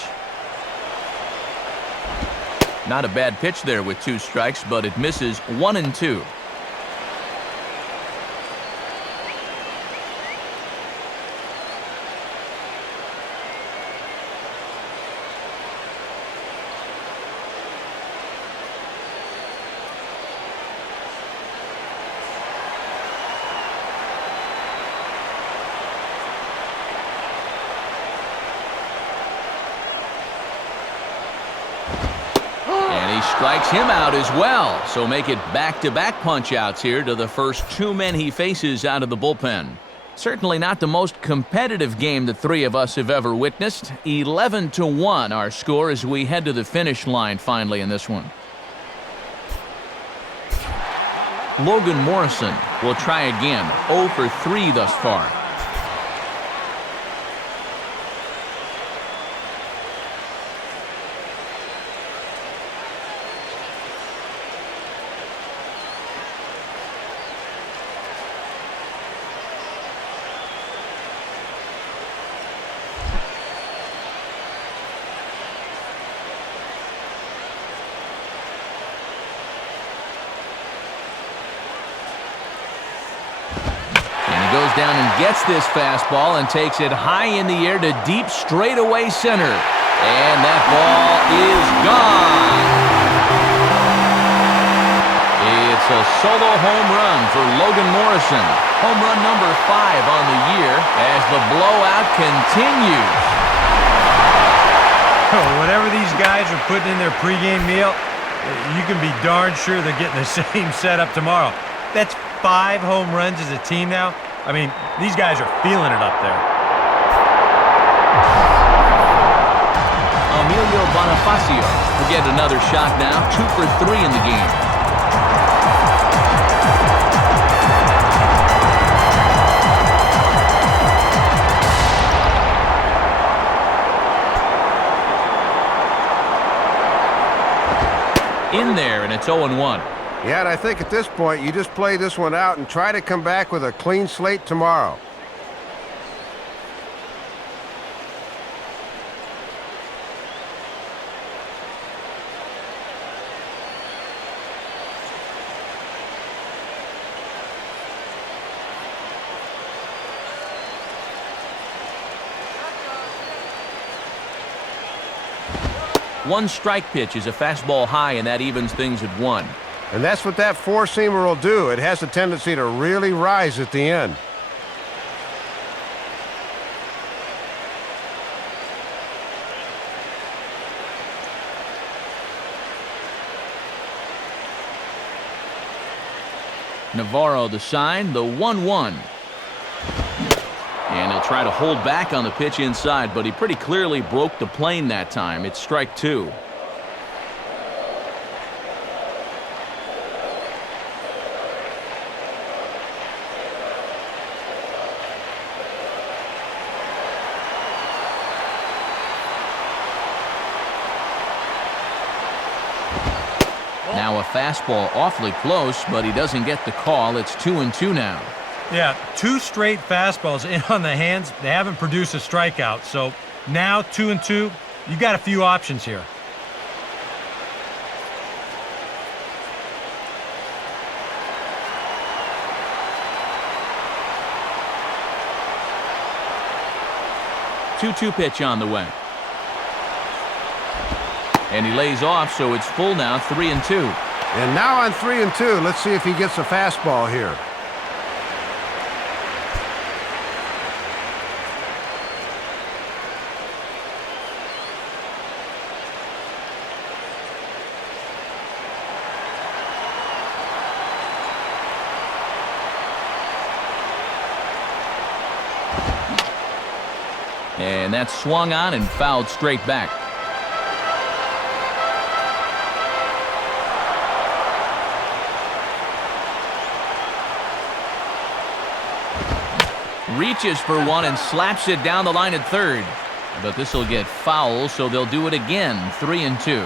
Not a bad pitch there with 2 strikes, but it misses. 1-2. Strikes him out as well, so make it back-to-back punch-outs here to the first 2 men he faces out of the bullpen. Certainly not the most competitive game the 3 of us have ever witnessed. 11-1 our score as we head to the finish line finally in this one. Logan Morrison will try again. 0 for 3 thus far. Goes down and gets this fastball and takes it high in the air to deep straightaway center. And that ball is gone. It's a solo home run for Logan Morrison. Home run number 5 on the year as the blowout continues. Whatever these guys are putting in their pregame meal, you can be darn sure they're getting the same setup tomorrow. That's 5 home runs as a team now. I mean, these guys are feeling it up there. Emilio Bonifacio will get another shot now. 2 for 3 in the game. In there, and it's 0-1. Yeah, and I think at this point, you just play this one out and try to come back with a clean slate tomorrow. One strike pitch is a fastball high, and that evens things at 1. And that's what that four-seamer will do. It has a tendency to really rise at the end. Navarro the sign, the 1-1. And he'll try to hold back on the pitch inside, but he pretty clearly broke the plane that time. It's strike 2. Now a fastball awfully close, but he doesn't get the call. It's 2-2 now. Yeah, 2 straight fastballs in on the hands. They haven't produced a strikeout, so now 2-2. You got a few options here. Two pitch on the way. And he lays off, so it's full now, 3-2. And now on 3-2, let's see if he gets a fastball here. And that's swung on and fouled straight back. Reaches for one and slaps it down the line at third. But this will get foul, so they'll do it again, 3-2.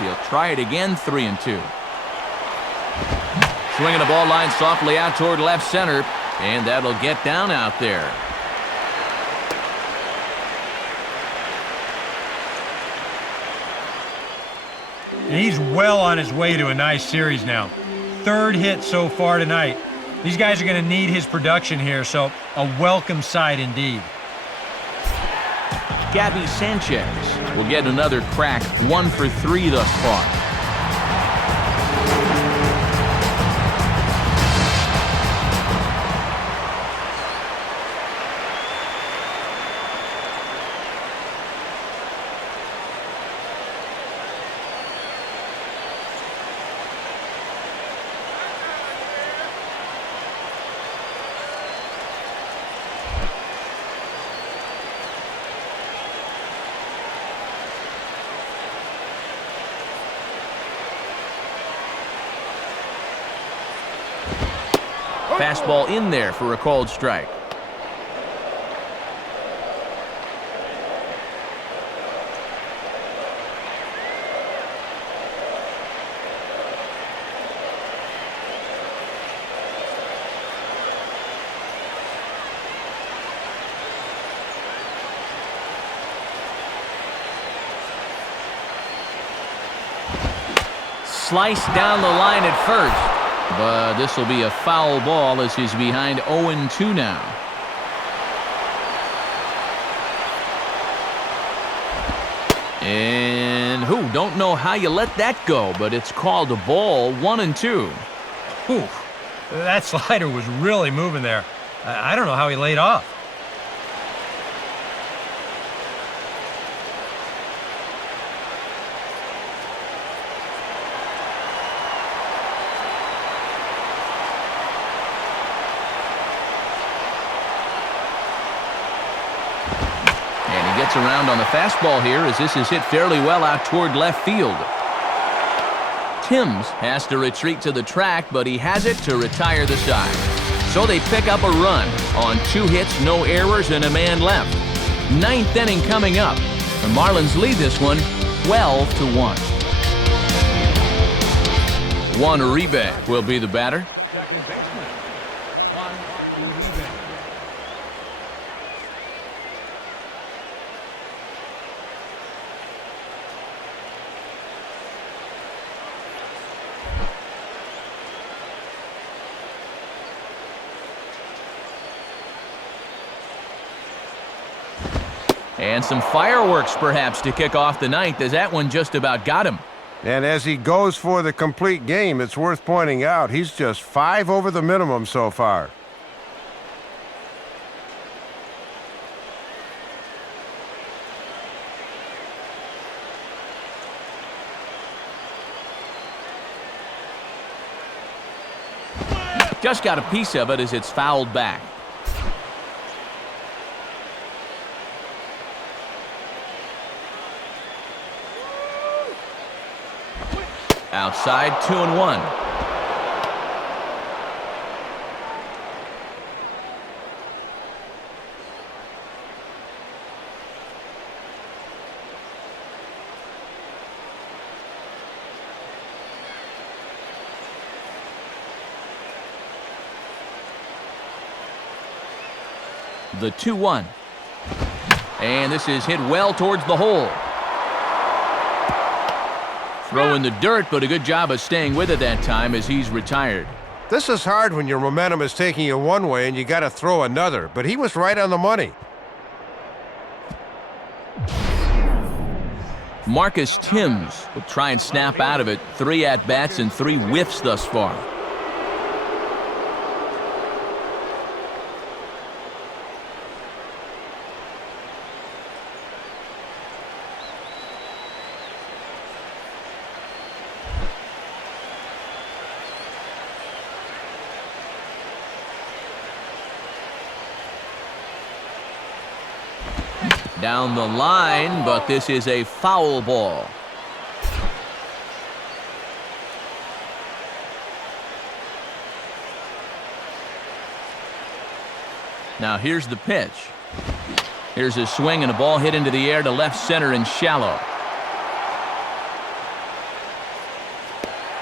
He'll try it again, 3-2. Swinging the ball line softly out toward left center. And that'll get down out there. And he's well on his way to a nice series now. 3rd hit so far tonight. These guys are going to need his production here, so a welcome sight indeed. Gabby Sanchez will get another crack, 1 for 3 thus far. Fastball in there for a called strike. Sliced down the line at first. But this will be a foul ball as he's behind 0-2 now. And don't know how you let that go, but it's called a ball, 1-2. Whew, that slider was really moving there. I don't know how he laid off. Gets around on the fastball here as this is hit fairly well out toward left field. Timms has to retreat to the track, but he has it to retire the side. So they pick up a run on 2 hits, no errors, and a man left. 9th inning coming up. The Marlins lead this one 12-1. Juan Uribe will be the batter. Second baseman, Juan Uribe. And some fireworks, perhaps, to kick off the 9th, as that one just about got him. And as he goes for the complete game, it's worth pointing out he's just 5 over the minimum so far. Just got a piece of it as it's fouled back. Outside, 2-1. The 2-1. And this is hit well towards the hole. Throw in the dirt, but a good job of staying with it that time as he's retired. This is hard when your momentum is taking you one way and you got to throw another, but he was right on the money. Marcus Timms will try and snap out of it. 3 at-bats and 3 whiffs thus far. Down the line, but this is a foul ball. Now here's the pitch. Here's a swing and a ball hit into the air to left center and shallow.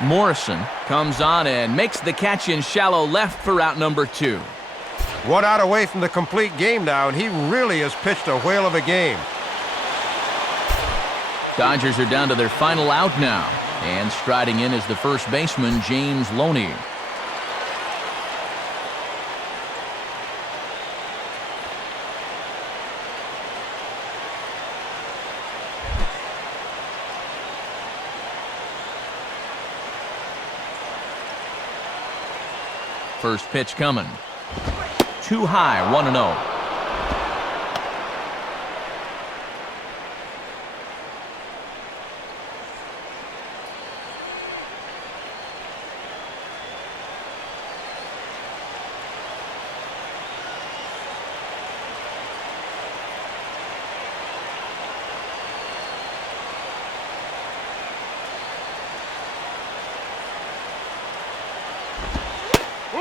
Morrison comes on and makes the catch in shallow left for out number 2. 1 out away from the complete game now, and he really has pitched a whale of a game. Dodgers are down to their final out now, and striding in is the first baseman, James Loney. First pitch coming. Too high, 1-0.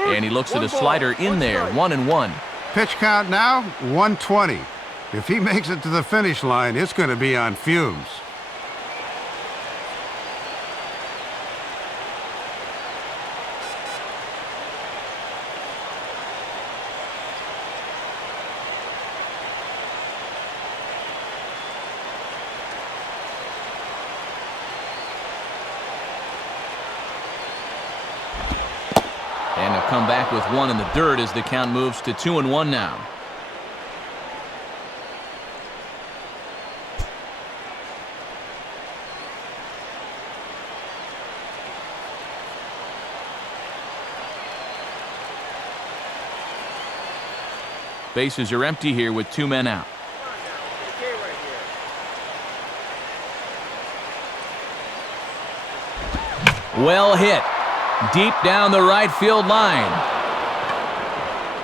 And he looks at a slider in there, 1-1. Pitch count now, 120. If he makes it to the finish line, it's going to be on fumes. And he'll come back with 1 in the dirt as the count moves to 2-1 now. Bases are empty here with 2 men out. Well hit. Deep down the right field line.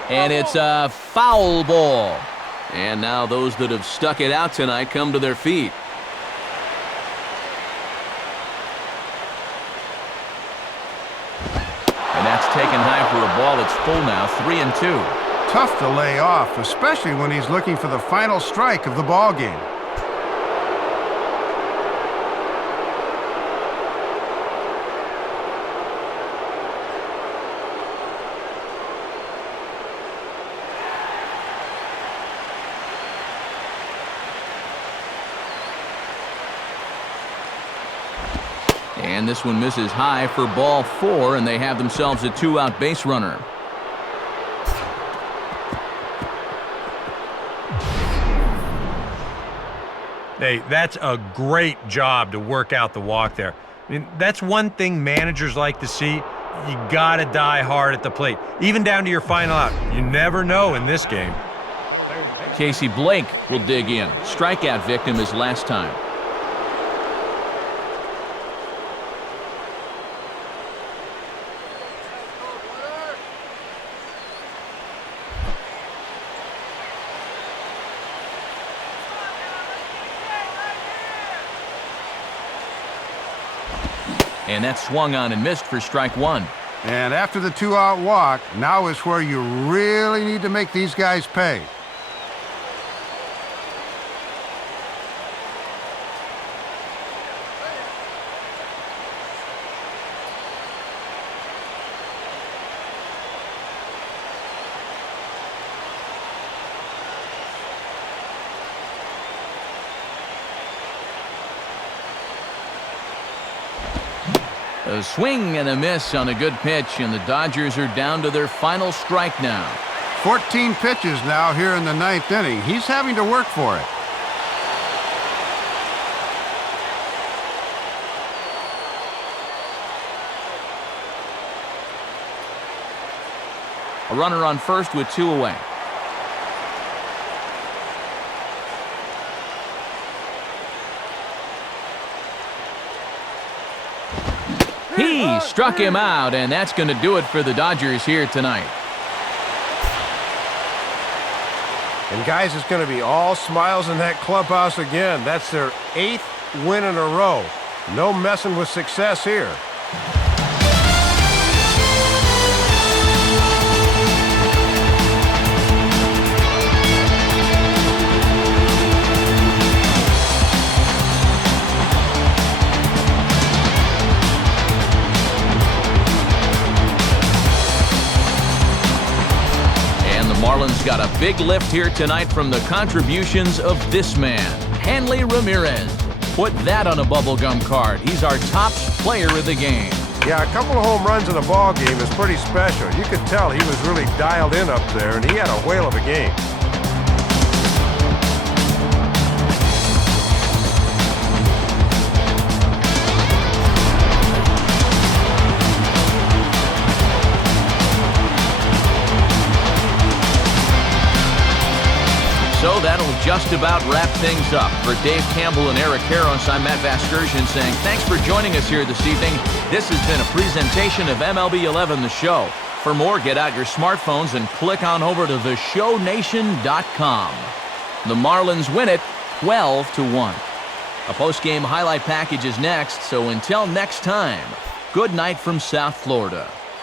And it's a foul ball. And now those that have stuck it out tonight come to their feet. And that's taken high for a ball. It's full now, 3-2. Tough to lay off, especially when he's looking for the final strike of the ball game. And this one misses high for ball 4, and they have themselves a 2-out base runner. Hey, that's a great job to work out the walk there. I mean, that's one thing managers like to see. You got to die hard at the plate, even down to your final out. You never know in this game. Casey Blake will dig in. Strikeout victim as last time. And that swung on and missed for strike 1. And after the 2-out walk, now is where you really need to make these guys pay. A swing and a miss on a good pitch, and the Dodgers are down to their final strike now. 14 pitches now here in the ninth inning. He's having to work for it. A runner on first with 2 away. He struck him out, and that's going to do it for the Dodgers here tonight. And guys, it's going to be all smiles in that clubhouse again. That's their 8th win in a row. No messing with success here. Marlins got a big lift here tonight from the contributions of this man, Hanley Ramirez. Put that on a bubblegum card. He's our top player of the game. Yeah, a couple of home runs in a ball game is pretty special. You could tell he was really dialed in up there, and he had a whale of a game. So that'll just about wrap things up. For Dave Campbell and Eric Harris, I'm Matt Vasgersian saying thanks for joining us here this evening. This has been a presentation of MLB 11 The Show. For more, get out your smartphones and click on over to theshownation.com. The Marlins win it 12-1. A post-game highlight package is next, so until next time, good night from South Florida.